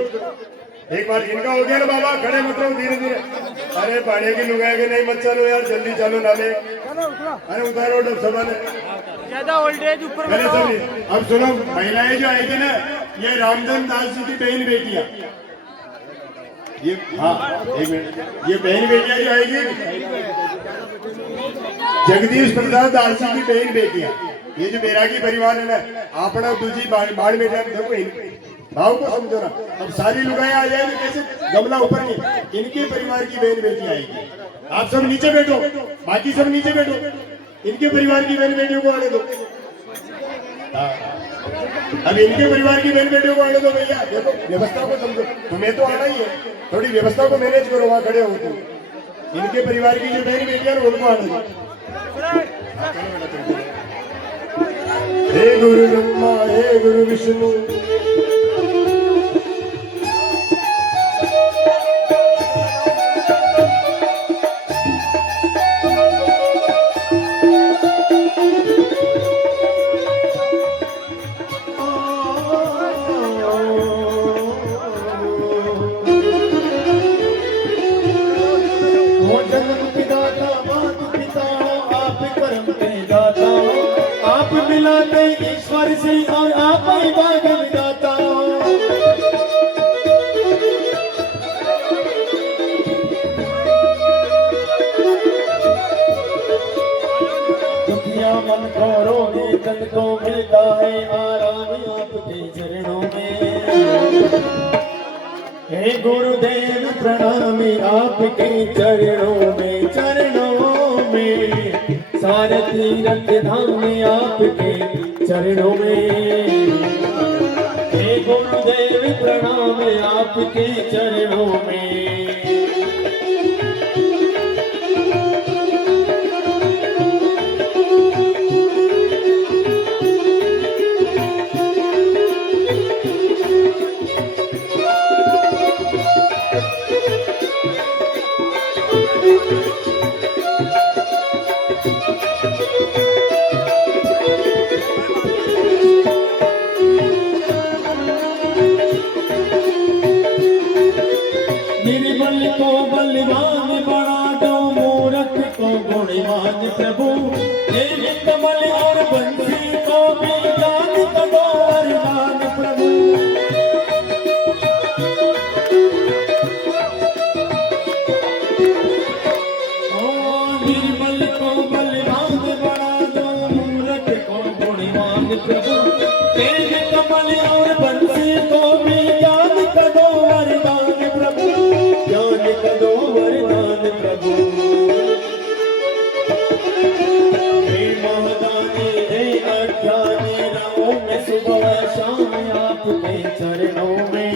एक बार इनका हो गया ना बाबा, खड़े मत रहो, धीरे धीरे। अरे पानी की लुगाए के नहीं, मत चलो यार, जल्दी चलो नाले। अरे उतारो डब सभा ने ज्यादा ओल्डेज ऊपर पहले सभी। अब सुनो, महिलाएं जो आएगी ना, ये रामचंद्र दास जी की बहन बेटियां, ये हाँ एक मिनट, ये बहन बेटियां जो आएगी, जगदीश प्रसाद दास जी की बहन बेटियां, ये जो बैरागी परिवार है ना, अपना दूजी बाढ़ बेटा, देखो भाव को समझो ना। अब सारी लुगाएं आ जाएंगी, कैसे गमला ऊपर नहीं, इनके परिवार की बहन बेटी आएगी। आप सब नीचे बैठो, बाकी सब नीचे बैठो, इनके परिवार की बहन बेटियों को आने दो। अब इनके परिवार की बहन बेटियों को आने दो भैया। देखो व्यवस्था को समझो, तुम्हें तो आना ही है, थोड़ी व्यवस्था को मैनेज करो, वहां खड़े हो तुम। इनके परिवार की जो बहन बेटियां उनको आने दो। हे गुरु ब्रह्मा, हे गुरु विष्णु, ईश्वर से और आप ही भाग विधाता हो। दुखिया मन को रोने तन को मिलता है आराम आपके चरणों में। हे गुरुदेव प्रणाम आपके चरणों में, चरणों में। सारे तीरथ धाम आपके चरणों में। हे गुरुदेव प्रणाम आपके चरणों में। प्रभु हे कमल और बंसी को भी दान करो वरदान प्रभु ओ निर्मल को बलवान बना दो मूरत को गुणवान प्रभु हे कमल और बंसी को भी दान करो वरदान प्रभु ज्ञान करो वरदान प्रभु हे महादानी हे अज्ञानी रहो मैं सुबह शाम आपके चरणों में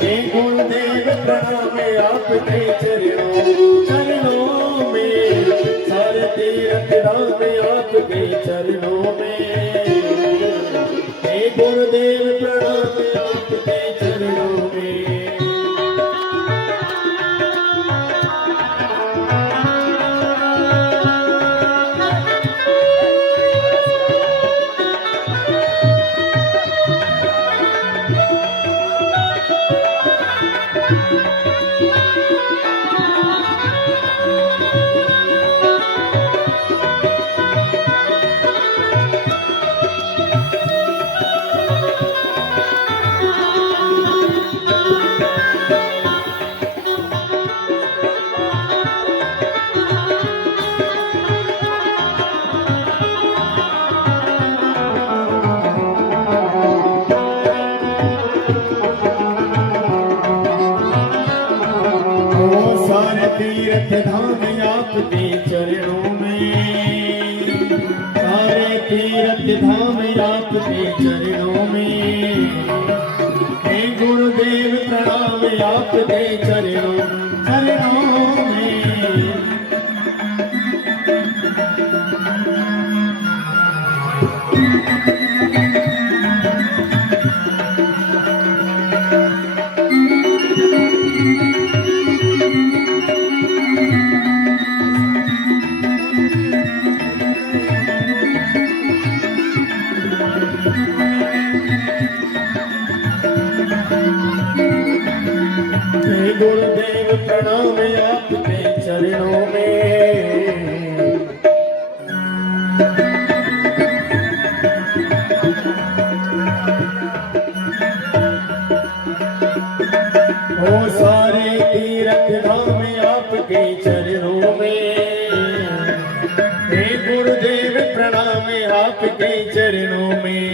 हे गुरुदेव प्रणाम आपके चरणों में सारे तीर्थ धाम आपके चरणों में हे गुरुदेव प्रणाम आपके चरणों में तीर्थ धाम आपके चरणों में सारे तीर्थ धाम आपके चरणों में हे गुरुदेव प्रणाम आपके चरणों में हे गुरुदेव प्रणाम आपके चरणों में ओ सारे तीर्थ धाम आपके चरणों में हे गुरुदेव प्रणाम आपके चरणों में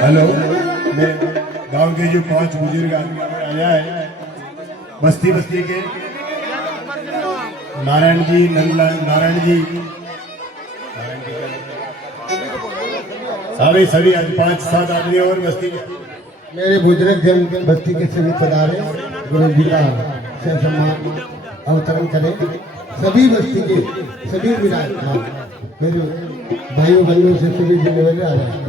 हेलो, मैं गांव के जो 5 बुजुर्ग आदमी आया है बस्ती के नारायण जी नारायण जी सभी आज 5-7 आदमी और बस्ती के मेरे बुजुर्ग जन बस्ती के सभी पधारे गुरु जी का से सम्मान अवतरण करें सभी बस्ती के सभी विराजमान मेरे भाइयों बहनों से सभी जिम्मेवारी आ रहे हैं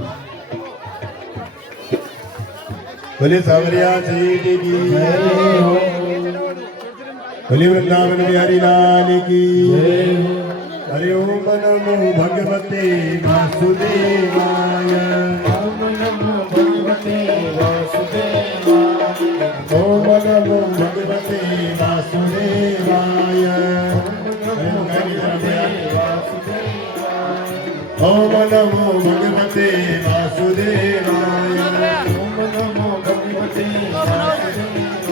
बोले सावरिया सेठ की बोले वृंदावन बिहारी लाल की हरि ओम नमो भगवते वासुदेवाय ओम नमो भगवते वासुदेवाय ओम नमो भगवते वासुदेवाय ओम नमो भगवते वासुदेवाय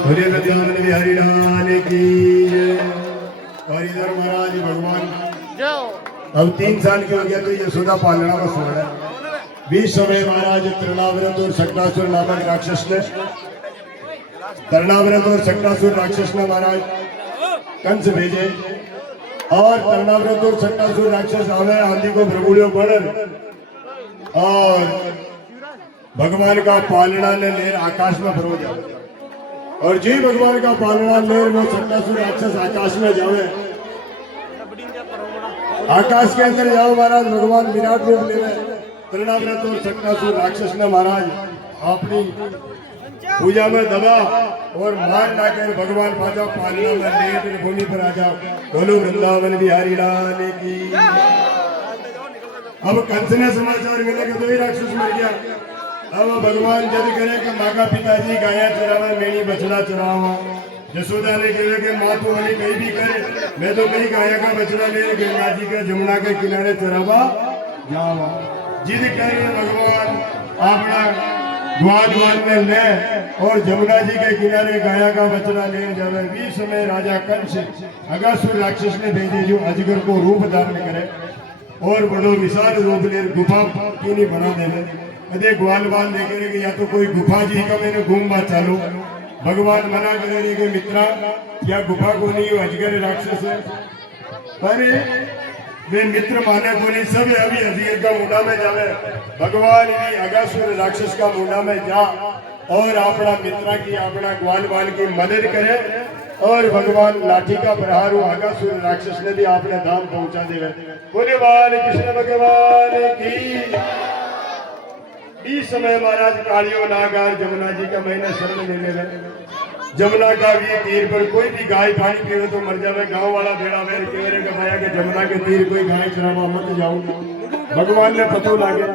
बोले वृंदावन बिहारी लाल की और इधर महाराज भगवान अब 3 साल के हो गया तो यशोदा पालना का सोना है 20 समय महाराज तृणाव्रत और शक्टासुर नामक राक्षस ने तृणाव्रत और शक्टासुर राक्षस ने महाराज कंस भेजे और तृणाव्रत और शक्टासुर राक्षस आवे आंधी को भ्रगुड़ियों बढ़ और भगवान का पालना ने लेर आकाश में फरो जाए और जी भगवान का पालना लेर में शक्टासुर राक्षस आकाश में जावे आकाश के अंदर जाओ महाराज भगवान विराट रूप ले रहे तृणाव्रत और शक्टासुर राक्षस ने महाराज अपनी पूजा में दबा और मार लाकर भगवान पाजा पालना में लेट भूमि पर आ जाओ बोलो वृंदावन बिहारी लाल की। अब कंस ने समाचार मिले कि 2 ही राक्षस मर गया अब भगवान जद करे कि मागा पिताजी गाया चरावा मेरी बछड़ा चरावा यशोदा ने कहे कि माँ तू वाली कहीं भी करे मैं तो कहीं गाया का बछड़ा ले गंगा जी के जमुना के किनारे चरावा जावा जिद करे भगवान अपना ग्वाल में ले और जमुना जी के किनारे गाया का बछड़ा ले जावे। भी समय राजा कंस अगासुर राक्षस ने भेजे जो अजगर को रूप धारण करे और बड़ो विशाल रूप ले गुफा क्यों नहीं बना देवे अदे ग्वाल बाल लेकर के या तो कोई गुफा जी का मैंने घूमवा चालू भगवान मना करे कि मित्रा या गुफा को नहीं अजगर राक्षस है पर वे मित्र माने को नहीं सब अभी अजगर का मुंडा में जावे भगवान भी अगासुर राक्षस का मुंडा में जा और अपना मित्रा की अपना ग्वाल बाल की मदद करे और भगवान लाठी का प्रहार हुआ अगासुर राक्षस ने भी अपने धाम पहुंचा देवे। बोले बाल कृष्ण भगवान की। इस समय महाराज कालियो नागार जमुना जी का महीना शरण ले ले जमुना का भी तीर पर कोई भी गाय पानी पीवे तो मर जावे। गांव वाला भेड़ा वेर केवरे गवाया कि जमुना के तीर कोई गाय चरावा मत जाओ। भगवान ने पतो लागे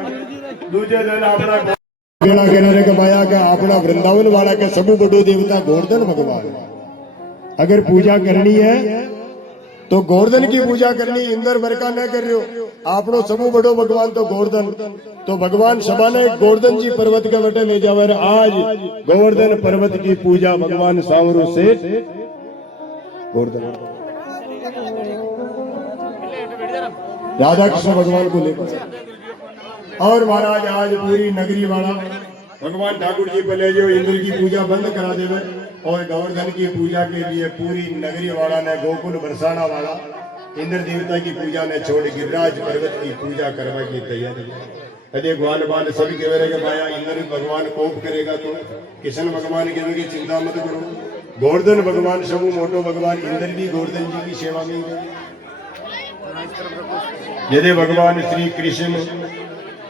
दूजे दिन अपना भेड़ा किनारे गवाया कि अपना वृंदावन वाला के सबू बड़ो देवता गोवर्धन भगवान अगर पूजा करनी है तो गोवर्धन की पूजा करनी इंद्र वर का न कर रहे हो आपनो सबू बड़ो भगवान तो गोवर्धन तो भगवान सभा ने गोवर्धन जी पर्वत के बटे ले जावे। आज गोवर्धन पर्वत की पूजा भगवान सांवरू से गोवर्धन राधा कृष्ण भगवान को लेकर और महाराज आज पूरी नगरी वाला भगवान ठाकुर जी पे ले जो इंद्र की पूजा बंद करा देवे और गोवर्धन की पूजा के लिए पूरी नगरी वाला ने गोकुल बरसाना वाला इंद्र देवता की पूजा ने छोड़ गिरिराज पर्वत की पूजा करवा की तैयारी। अरे ग्वाल बाल सभी के माया इंद्र भगवान कोप करेगा तो किशन भगवान की चिंता मत करो। गोवर्धन भगवान सबू मोटो भगवान इंद्र भी गोवर्धन जी की सेवा में यदि भगवान श्री कृष्ण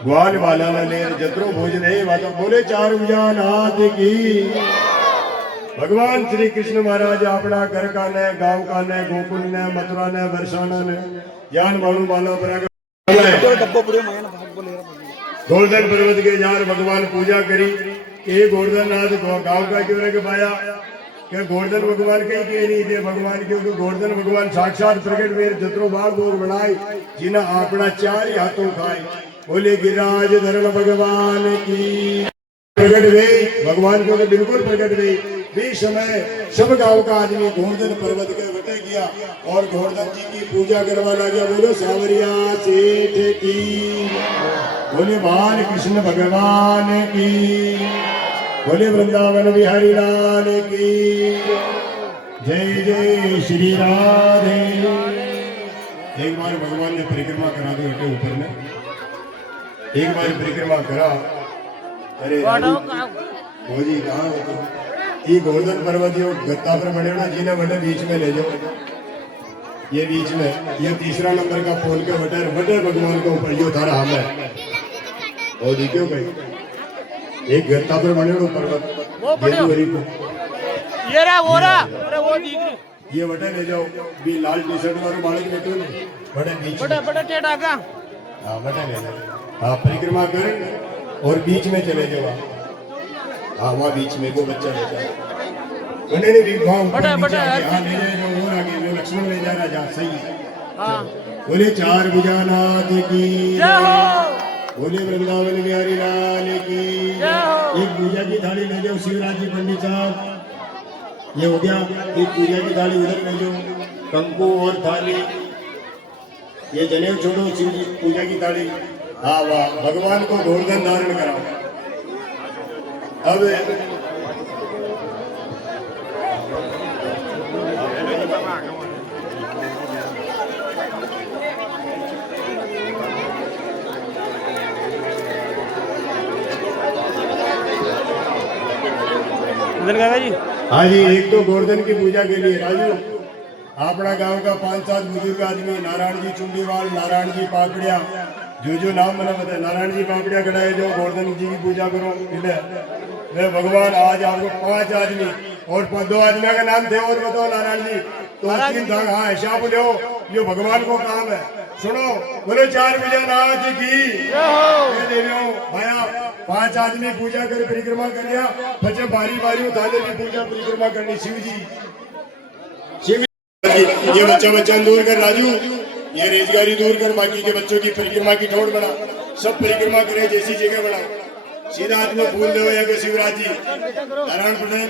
ग्वाल वाला ने जत्रो भोजन है वाता बोले चार नाथ की। भगवान श्री कृष्ण महाराज अपना घर का ने गांव का ने गोकुल ने मथुरा ने बरसाना ने ज्ञान मालूम वाला गोवर्धन पर्वत के ज्ञान भगवान पूजा करी ये गोवर्धन नाथ गांव का क्यों के पाया क्या गोवर्धन भगवान कहीं के नहीं थे भगवान क्योंकि गोवर्धन भगवान साक्षात प्रकट में जत्रो बाल भोग बनाए जिन्हें अपना चार ही हाथों खाए। बोले गिरिराज धरण भगवान की। प्रकट वे भगवान को बिल्कुल प्रकट वे भी समय सब गांव का आदमी गोवर्धन पर्वत के बटे गया और गोवर्धन जी की पूजा करवा लगा। बोलो सावरिया सेठ की। बोले बाल कृष्ण भगवान की। बोले वृंदावन बिहारी लाल की। जय जय श्री राधे। एक बार भगवान ने परिक्रमा करा दी बेटे ऊपर में एक बार परिक्रमा करा। अरे भोजी कहाँ हो तुम? ये गोवर्धन पर्वत जो गत्ता पर बने ना जिन्हें बटे बीच में ले जाओ ये बीच में ये तीसरा नंबर का पोल के बटे बटे भगवान के ऊपर यो थारा हम है और क्यों भाई एक गत्ता पर बने ना पर्वत ये बटे ले जाओ भी लाल टी शर्ट वाले बालक बैठे बड़े बीच हाँ बटे ले जाओ। हाँ परिक्रमा कर और बीच में चले जाओ। हाँ वहाँ बीच में वो बच्चा ले जाए उन्हें भी हाँ ले जाए जो और आगे जो लक्ष्मण ले जा रहा जा सही। बोले चार भुजानाथ की। बोले वृंदावन बिहारी लाल की। एक पूजा की थाली ले जाओ शिवराज जी पंडित साहब ये हो गया। एक पूजा की थाली उधर ले जाओ कंकु और थाली ये जनेऊ छोड़ो शिव जी पूजा की थाली। हाँ वाह भगवान को गोवर्धन धारण करा। अब जी हाँ जी एक तो गोवर्धन की पूजा के लिए राजू अपना गांव का 5-7 बुजुर्ग आदमी नारायण जी चुंडीवाल नारायण जी पाकड़िया जो नाम बना बताए नारायण जी पाकड़िया खड़ाए जो गोवर्धन जी की पूजा करो मैं भगवान आज आपको 5 आदमी और 2 आदमी का नाम थे और बताओ नारायण जी तो हाँ ऐसा बोले ये भगवान को काम है। सुनो, बोले चार विजयनाथ की। ये देवियों भाया 5 आदमी पूजा कर परिक्रमा कर लिया, बच्चे बारी बारी उठाने की पूजा परिक्रमा करनी। शिव जी ये बच्चा दूर कर, राजू ये रेजगारी दूर कर, बाकी के बच्चों की परिक्रमा की ठोड़ बना, सब परिक्रमा करे जैसी जगह बना। सीधा हाथ में फूल दो या शिवराज जी नारायण पटेल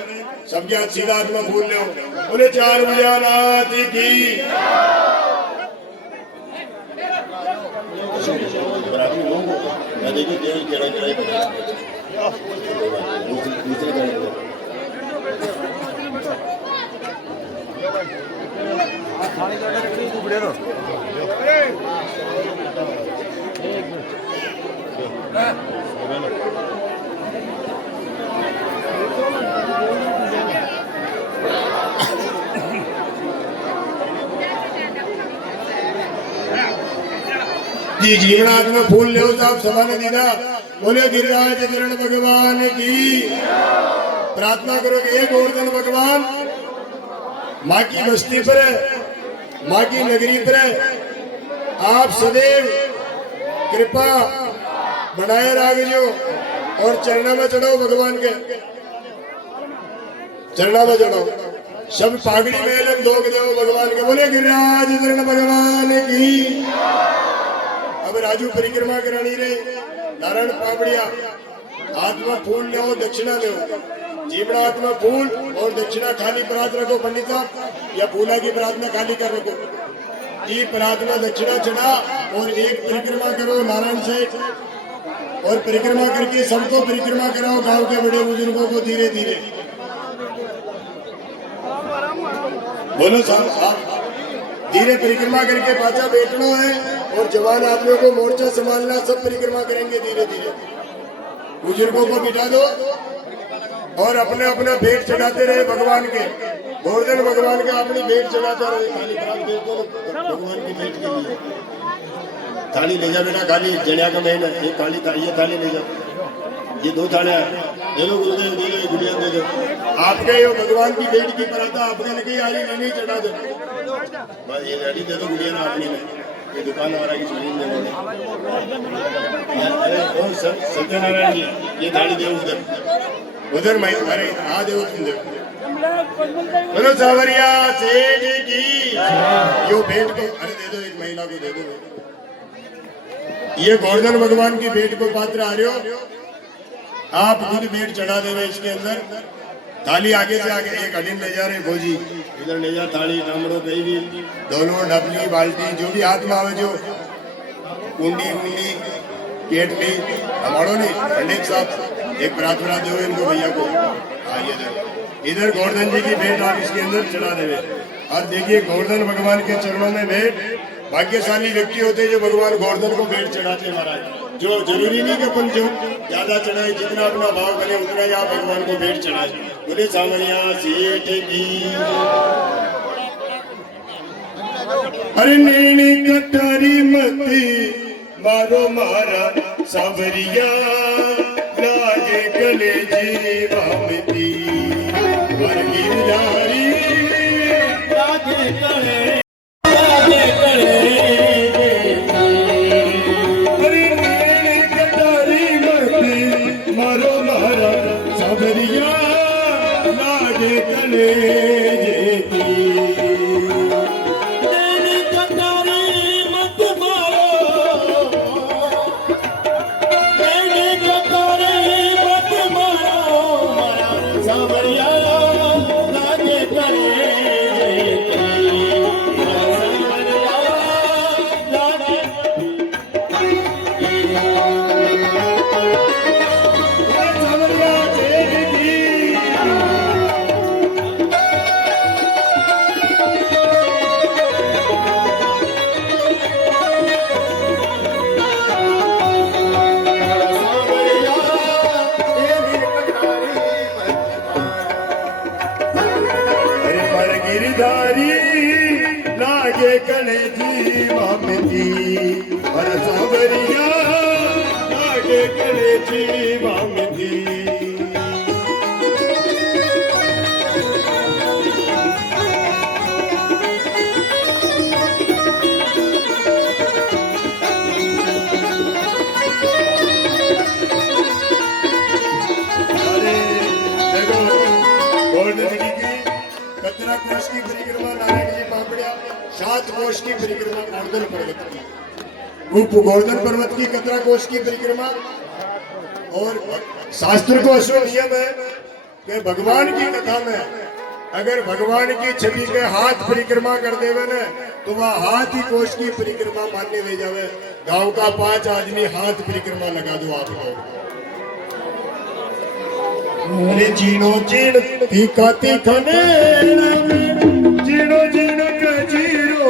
सबके हाथ सीधा हाथ में फूल लो। बोले चार विजयनाथ की। जी जीवनाथ में फूल ले साहब सभा ने दीदा। बोले गिरिराज धरण भगवान की। प्रार्थना करो कि हे गोवर्धन भगवान माँ की बस्ती पर, माँ की नगरी पर आप सदैव कृपा बनाए रखो और चरणों में चढ़ो, भगवान के चरणों में चढ़ो। सब पागड़ी में लोग देव भगवान के। बोले गिरिराज धरण भगवान की। अब राजू परिक्रमा करानी रे, नारायण पापड़िया आत्मा फूल ले दक्षिणा दो। जीवना आत्मा फूल और दक्षिणा खाली प्रार्थ रखो पंडित साहब, या फूला की प्रार्थना खाली कर रखो। ये प्रार्थना दक्षिणा चढ़ा और एक परिक्रमा करो नारायण से, और परिक्रमा करके सबको परिक्रमा कराओ, गांव के बड़े बुजुर्गों को धीरे धीरे। बोलो साहब धीरे परिक्रमा करके पाचा बैठना है, और जवान आदमियों को मोर्चा संभालना, सब परिक्रमा करेंगे धीरे धीरे। बुजुर्गों को बिठा दो और अपने अपने भेंट चढ़ाते रहे भगवान के। गोवर्धन भगवान का अपनी भेंट चढ़ाता रहे। खाली प्राप्त भेंट दो भगवान की भेंट के लिए। थाली ले जा बेटा, खाली जनिया का महीना ये खाली ये थाली ले जाओ, ये 2 थालियां दे दो गुरुदेव, दे दो गुड़िया दे दो। आपके ये भगवान की भेंट की पराता आपके लगे आली नहीं चढ़ा दो, बस ये रेडी दे दो गुड़िया ना अपनी में। ये दुकान वाला की जमीन दे दो। सत्यनारायण जी ये थाली दे उधर मैं अरे आ दे तुम दे। बोलो सावरिया सेठ की। यो भेंट को अरे दे दो, एक महिला को दे दो। ये गोवर्धन भगवान की भेंट को पात्र आ रहे हो, आप खुद भेंट चढ़ा देवे इसके अंदर। थाली आगे से आगे एक हडिन ले जा रहे फौजी, इधर ले जा थाली टामड़ो कहीं भी, डोलो डबली बाल्टी जो भी हाथ में आवे, जो कुंडी कुंडी केटली हमारो नहीं। पंडित साहब एक प्रार्थना दो इनको भैया को। आइए देखो इधर गोवर्धन जी की भेंट आप इसके अंदर चढ़ा देवे। और देखिए गोवर्धन भगवान के चरणों में भेंट भाग्यशाली व्यक्ति होते जो भगवान गोवर्धन को भेंट चढ़ाते महाराज। जो जरूरी नहीं कि अपन जो ज्यादा चढ़ाए, जितना अपना भाव बने उतना ही आप भगवान को भेंट चढ़ाए। बोले सावरिया सेठ की। अरे नैनी कटारी मती मारो मारा सावरिया, लागे गले जीवा मती गिरधारी, लागे गले लागे गले। अरे नैनी कटारी मती मारो मारा सावरिया, लागे गले जेती। लागे कले जीवा मिती पर सावरिया, लागे कले जीवा मिती। कतरा कोष की परिक्रमा नारायण जी पापड़िया, 7 कोष की परिक्रमा गोवर्धन पर्वत की, उप गोवर्धन पर्वत की कतरा कोष की परिक्रमा। और शास्त्र को अशो नियम है कि भगवान की कथा में अगर भगवान की छवि के हाथ परिक्रमा कर देवे न तो वह हाथ ही कोष की परिक्रमा मानने ले जावे। गांव का 5 आदमी हाथ परिक्रमा लगा दो आप लोग। अरे चीनो चीन तीखा तीखा ने चीनो चीनो का जीरो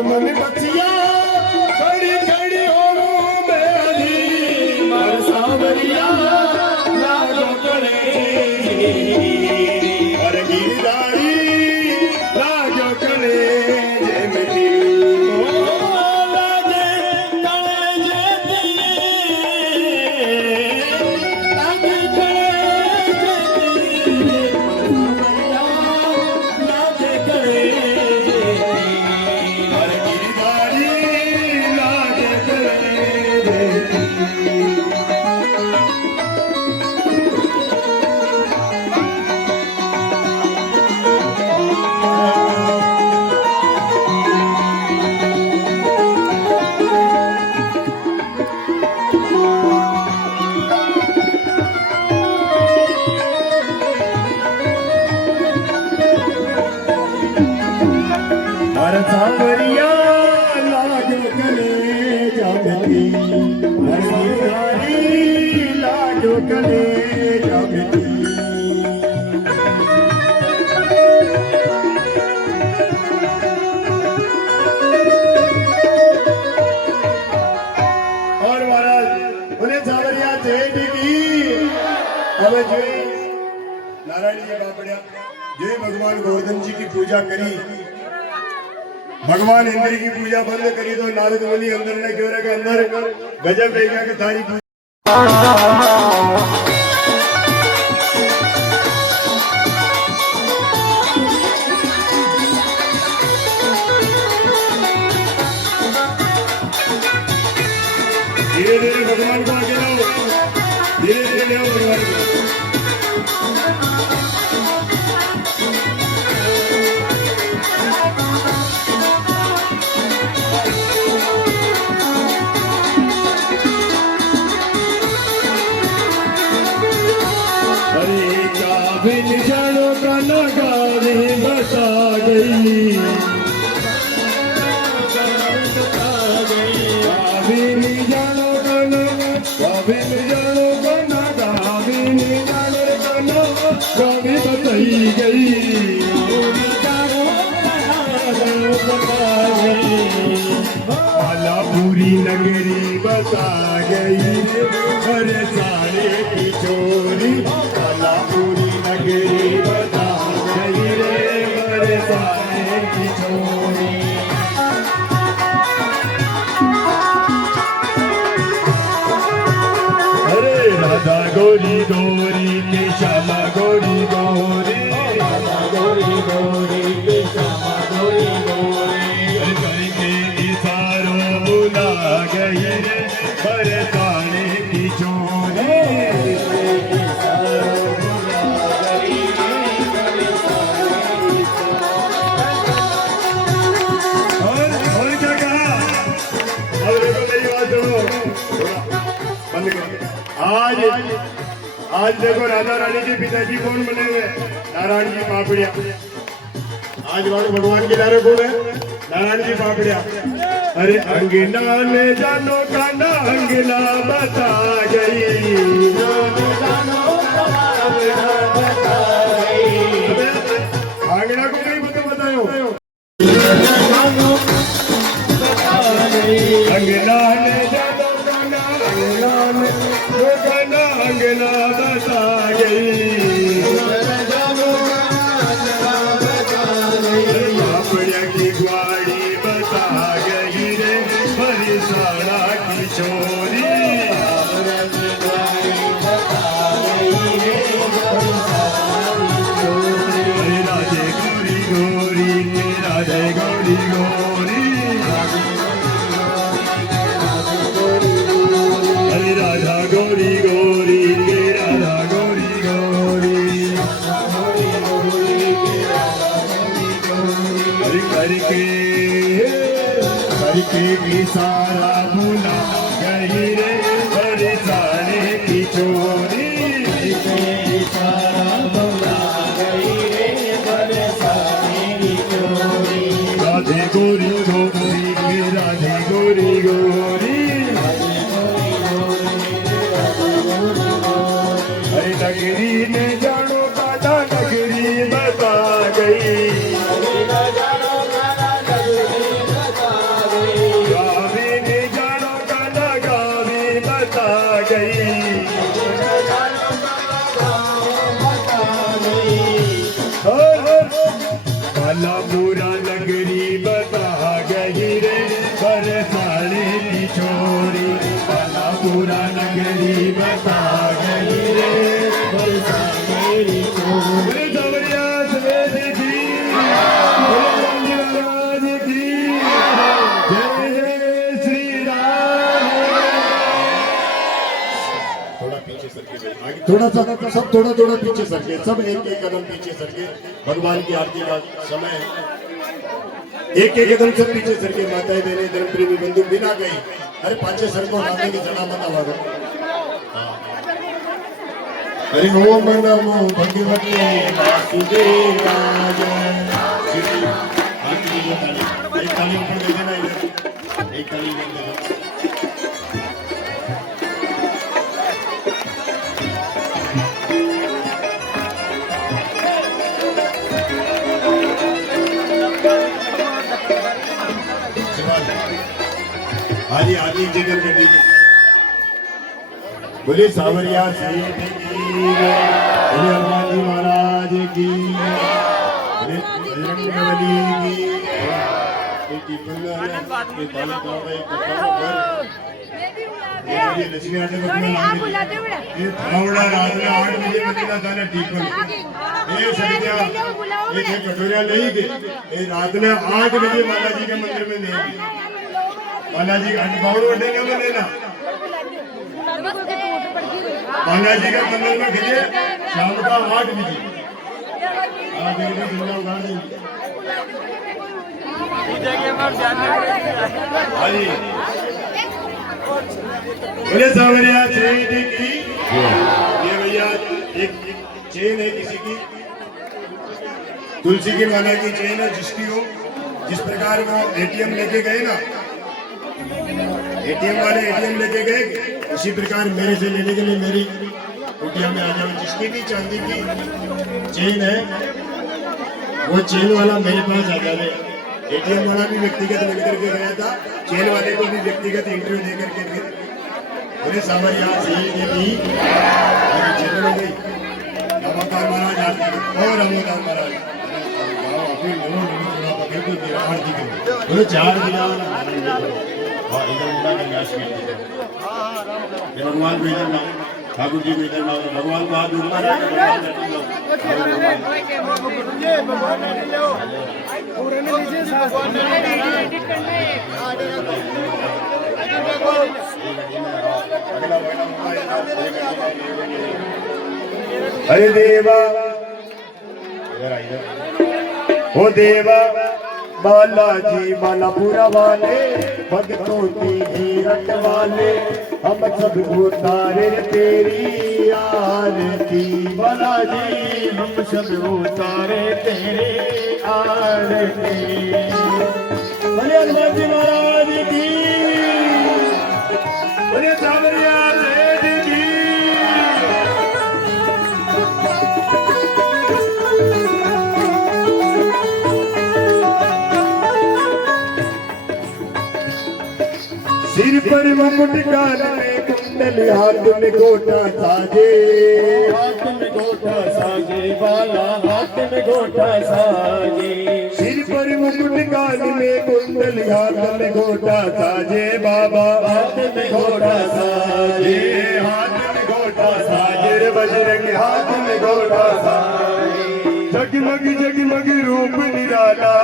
मन बचिया खड़ी खड़ी हो मैं अधी मर सावरिया लागो करे और गिरधारी लागो करे जय मिली सावरिया लागो गले जागती हरदारी लागो गले जागती। और महाराज उन्हें सावरिया जय की हमें जय नारायण जी बापड़िया जय भगवान गोवर्धन जी की पूजा करी। भगवान इंद्र की पूजा बंद करी तो नारद मुनि अंदर ने क्यों रखा अंदर गजब देखा कि थारी पूजा धीरे धीरे भगवान को आगे लाओ, धीरे धीरे ले आओ भगवान को। बिन जानो का नगारी बता गई, बिन जानो का बिन जानो का बिन जानो का नगारी बताई गई। माला पूरी नगरी बता गई अरे सारे की चोरी। माला पूरी नगरी बता गई रे अरे सारे की चोरी। अरे राधा गोरी गोरी के श्यामा गोरी गोरी, राधा गोरी गोरी के श्यामा गोरी गोरी करके इशारों बुला गई रे बरसाने की चोरी। और क्या कहा? अब देखो मेरी बात सुनो, बंद करो। आज देखो राधा रानी के पिताजी कौन बने हुए? नारायण जी पापड़िया। आज वाले भगवान के लारे कौन है? नारायण जी पापड़िया। अरे अंगना ले जानो काना अंगना बता गई, अंगना को नहीं बतायो अंगना ले जानो काना अंगना गोरी गोरी हरे राधा गोरी गोरी के राधा गोरी गोरी हरे करके इशारा भुला गई रे बरसाने की चोरी राधे गोरी गोरी के राधे गोरी गोरी हरे नगरी ने जानो काटा नगरी बता गई गावी ने जानो काटा गावी बता गई भला बुरा नगरी बता गई रे बरसाने की छोरी भला बुरा नगरी बता गई रे बरसाने की छोरी सवरिया सवेद की महाराज की जय जय श्री राम थोड़ा पीछे सरके आगे थोड़ा सा सब थोड़ा पीछे सरके सब एक एक कदम पीछे सरके भगवान की आरती का समय है एक एक कदम सब पीछे सरके माताएं बहने धर्म प्रेमी बंधु बिना गई अरे पांचे सर को नाते की जना मत आवाज हरि ओम नमो भगवते वासुदेवाय श्री आरती की ताली एक ताली ऊपर दे देना इधर एक ताली दे देना आदि आदि जगह के दी बोले सावरिया सेठ की बोले हनुमान जी महाराज की बोले बजरंगबली की एक टिपुला एक ताला कावे ये लक्ष्मी आटे को ये थावड़ा रात में 8 बजे बनेगा गाना टिपुल ये सरिया ये कटोरिया नहीं गए ये रात में 8 बजे माता जी के मंदिर में नहीं गए बालाजी का बाउल वड्डे में लेना बालाजी का मंदिर में गिरे शाम का 8 बजे देखिए दुनिया उगाड़ देंगे बोले सावरिया सेठ की ये भैया एक चेन है किसी की तुलसी की माला की चेन है जिसकी हो जिस प्रकार वो एटीएम लेके गए ना एटीएम वाले एटीएम लेके गए उसी प्रकार मेरे से लेने के लिए मेरी कुटिया में आ जाओ जिसकी भी चांदी की चेन है वो चेन वाला मेरे पास आ जाए एटीएम वाला भी व्यक्तिगत मिल करके गया था चेन वाले को भी व्यक्तिगत इंटरव्यू दे करके बोले सावरिया सेठ की चेन में गई नमोकार महाराज आरती और नमोकार महाराज बोले 4 दिना हाँ इधर मुड़ा के न्यास की भगवान को इधर ना ठाकुर जी को इधर ना भगवान को हाथ उठा हरे देवा ओ देवा बालाजी बालापुरा वाले भक्तों की हीरत वाले हम सब उतारे तेरी आरती बालाजी हम सब उतारे तेरी आरती बोले हनुमान जी महाराज की बोले सावरिया सेठ की सिर पर मुकुट कान में कुंडल हाथ में गोटा साजे हाथ में गोटा साजे बाला हाथ में गोटा साजे सिर पर मुकुट कान में कुंडल हाथ में गोटा साजे बाबा हाथ में गोटा साजे हाथ में गोटा साजे रे बजरंग हाथ में गोटा साजे जगमग जगमग रूप निराला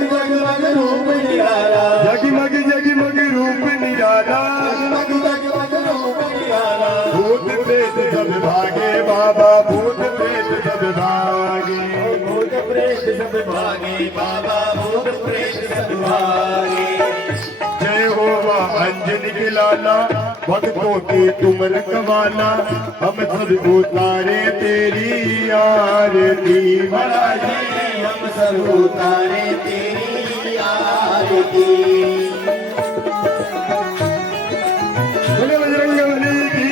जगमग रूप निराला जगमग जगमग रूप निराला जगमग रूप निराला भूत प्रेत सब भागे बाबा भूत प्रेत सब भागे भूत प्रेत सब भागे बाबा भूत प्रेत सब भागे जय होवा अंजनी के लाला भक्तों की तुम रखवाला हम सब उतारे तेरी आरती महाराज हम सब उतारे तेरी आरती बोले बजरंगबली की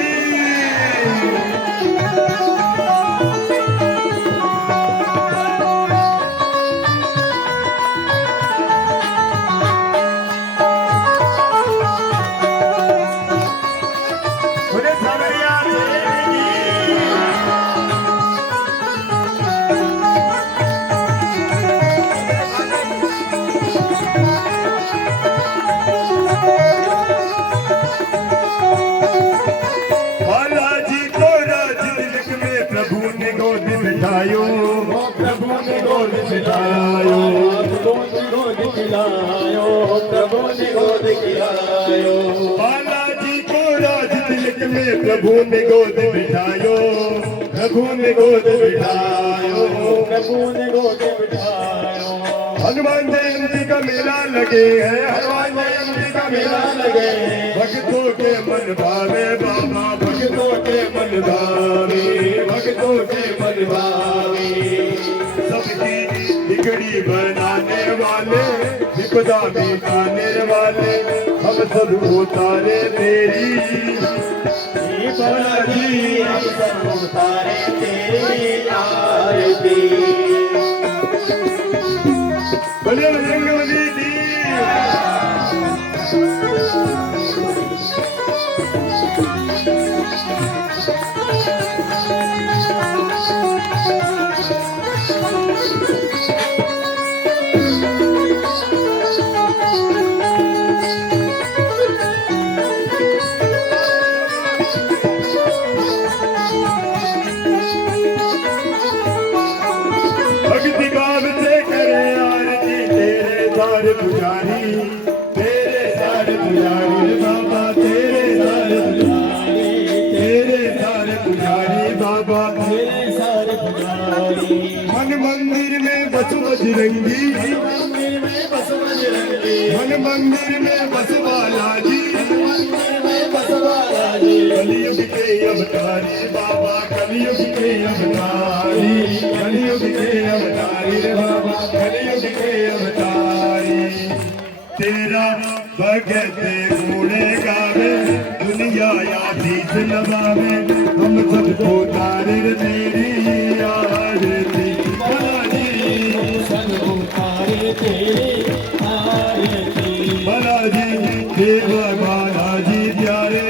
बोले सावरिया देवी की बालाजी को राज तिलक में प्रभु ने गोद बिठायो प्रभु ने गोद खिलायो प्रभु ने गोद खिलायो प्रभु ने गोद खिलायो बालाजी को राज तिलक में प्रभु ने गोद बिठायो प्रभु ने गोद बिठायो प्रभु ने गोद बिठायो हनुमान जयंती का मेला लगे है हनुमान जयंती का मेला लगे भक्तों के मन भावे बाबा भक्तों के मन भावे भक्तों के मन भावे सबकी बिगड़ी बनाने वाले विपदा मिटाने वाले हम सब उतारे तेरी बालाजी हम सब उतारे तेरी आरती बोले बजरंगबली की भक्ति भाव से करे आरती तेरे सारे पुजारी बाबा तेरे सारे पुजारी बाबा तेरे सारे पुजारी मन मंदिर में बस बजरंगी मंदिर में बस बजरंगी मन मंदिर में बस बालाजी मंदिर में बस बालाजी कलयुग के अवतारी बाबा कलयुग के अवतारी कलयुग के अवतारी रे बाबा कलयुग के अवतारी तेरा भगत गुणे गावे दुनिया आशीष नवावे हम सबको तारे रे तेरी आरती बालाजी सब उतारे तेरी आरती बालाजी देव बालाजी प्यारे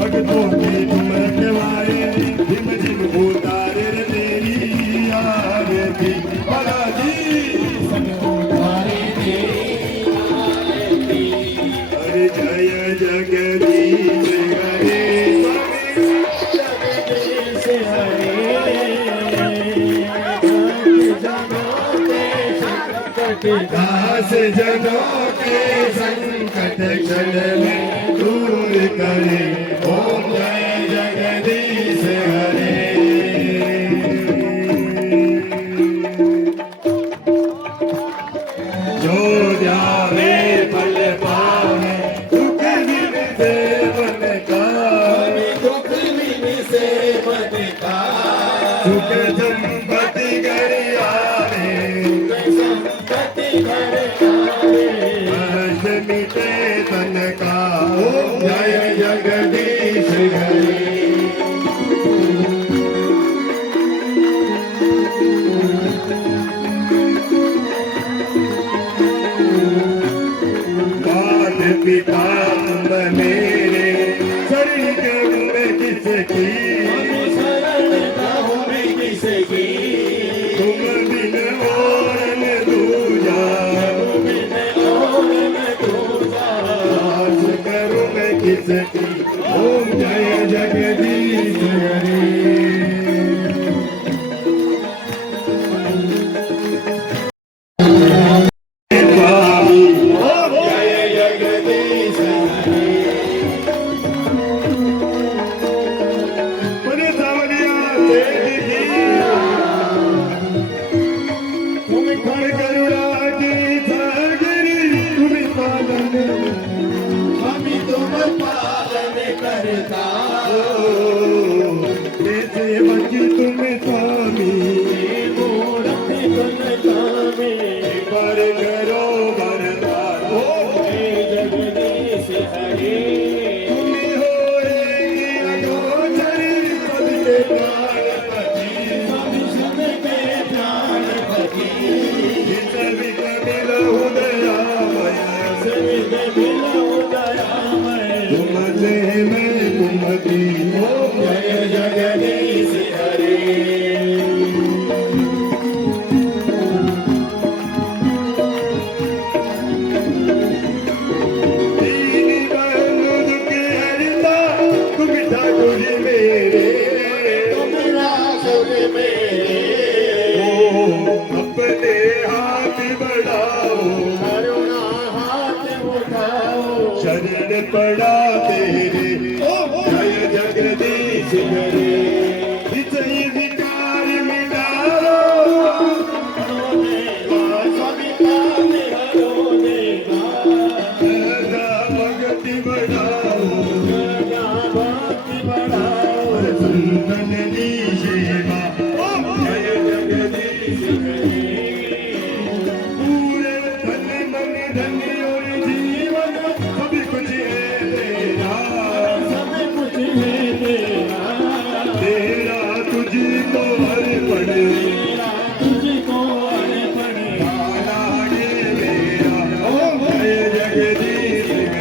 भक्तों की तुम रखवारे झिम झिम उतारे रे तेरी आरती बालाजी सब उतारे तेरी आरती हरे जय जगदीश हरे जगदीश हरे दास जनों के संकट क्षण में दूर करे ओम जय जगदीश हरे जो ध्यावे फल पावे दुख दिन से मन का दुख बिन से मन का सुख संपत्ति घर आवे संपत्ति घर आवे हर्ष मिटे तन का ओम जय जगदीश हरे मात पिता तुम मेरे शरण में किसकी शरण गाँव में किसकी तुम बिन और न दूजा बिन और न दूजा आस करूं मैं किसकी ओम जय जगदीश हरे पर करो वरदान हे जगदीश हरे तुम्ही हो रे अगोचर सबके प्राणपति सबके प्राणपति सवित मिलहु दयामय सवित मिलहु दयामय तुमसे मैं कुमति हो जय जगदीश हरे दीन बंधु दुख हरता तुम ठाकुर मेरे तुम रासुर मेरे अपने हाथ बढ़ाओ करुणा हाथ उठाओ शरण पड़ा तेरे जय जगदीश हरे विजय विकार मिटाओ सदा भगति बढ़ाओ संतन की सेवा जय जगदीश हरे पूरे तन मन धन और जीवन सब कुछ है तेरा तेरा तुझको अर्पण गाना ये मेरा जय जगदीश हरे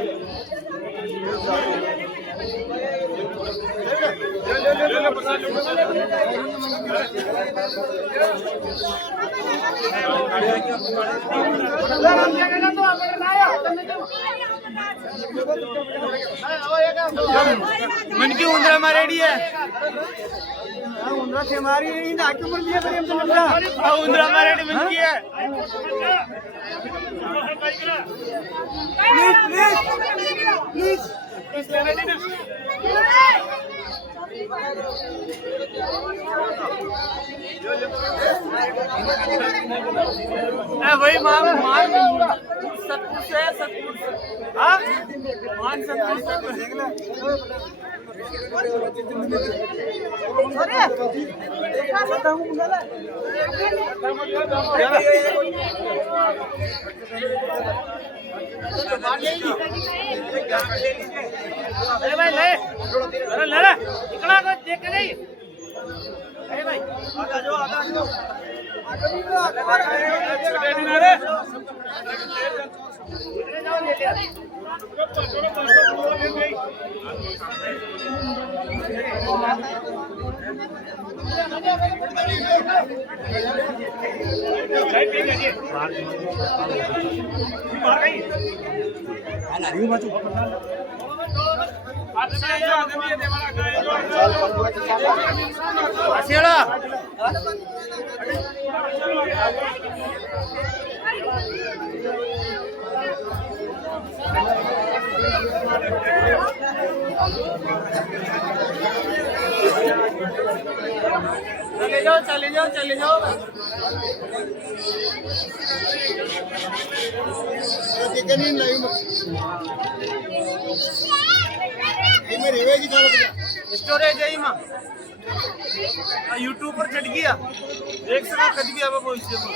पूर्ण ब्रह्मण आरती मनकी उंदरा मारेडी है उंदरा से हमारी नाक मुड़ दिया प्रेम से उंदरा मारेडी मनकी है प्लीज भाई मान सतपुर से हाँ मान सतपुर अरे भाई ले ले इतना को देख के नहीं अरे भाई आगा जो चले जाओ स्टोरेज है यूट्यूब पर चढ़ गया एक सौ कद गया वो इससे और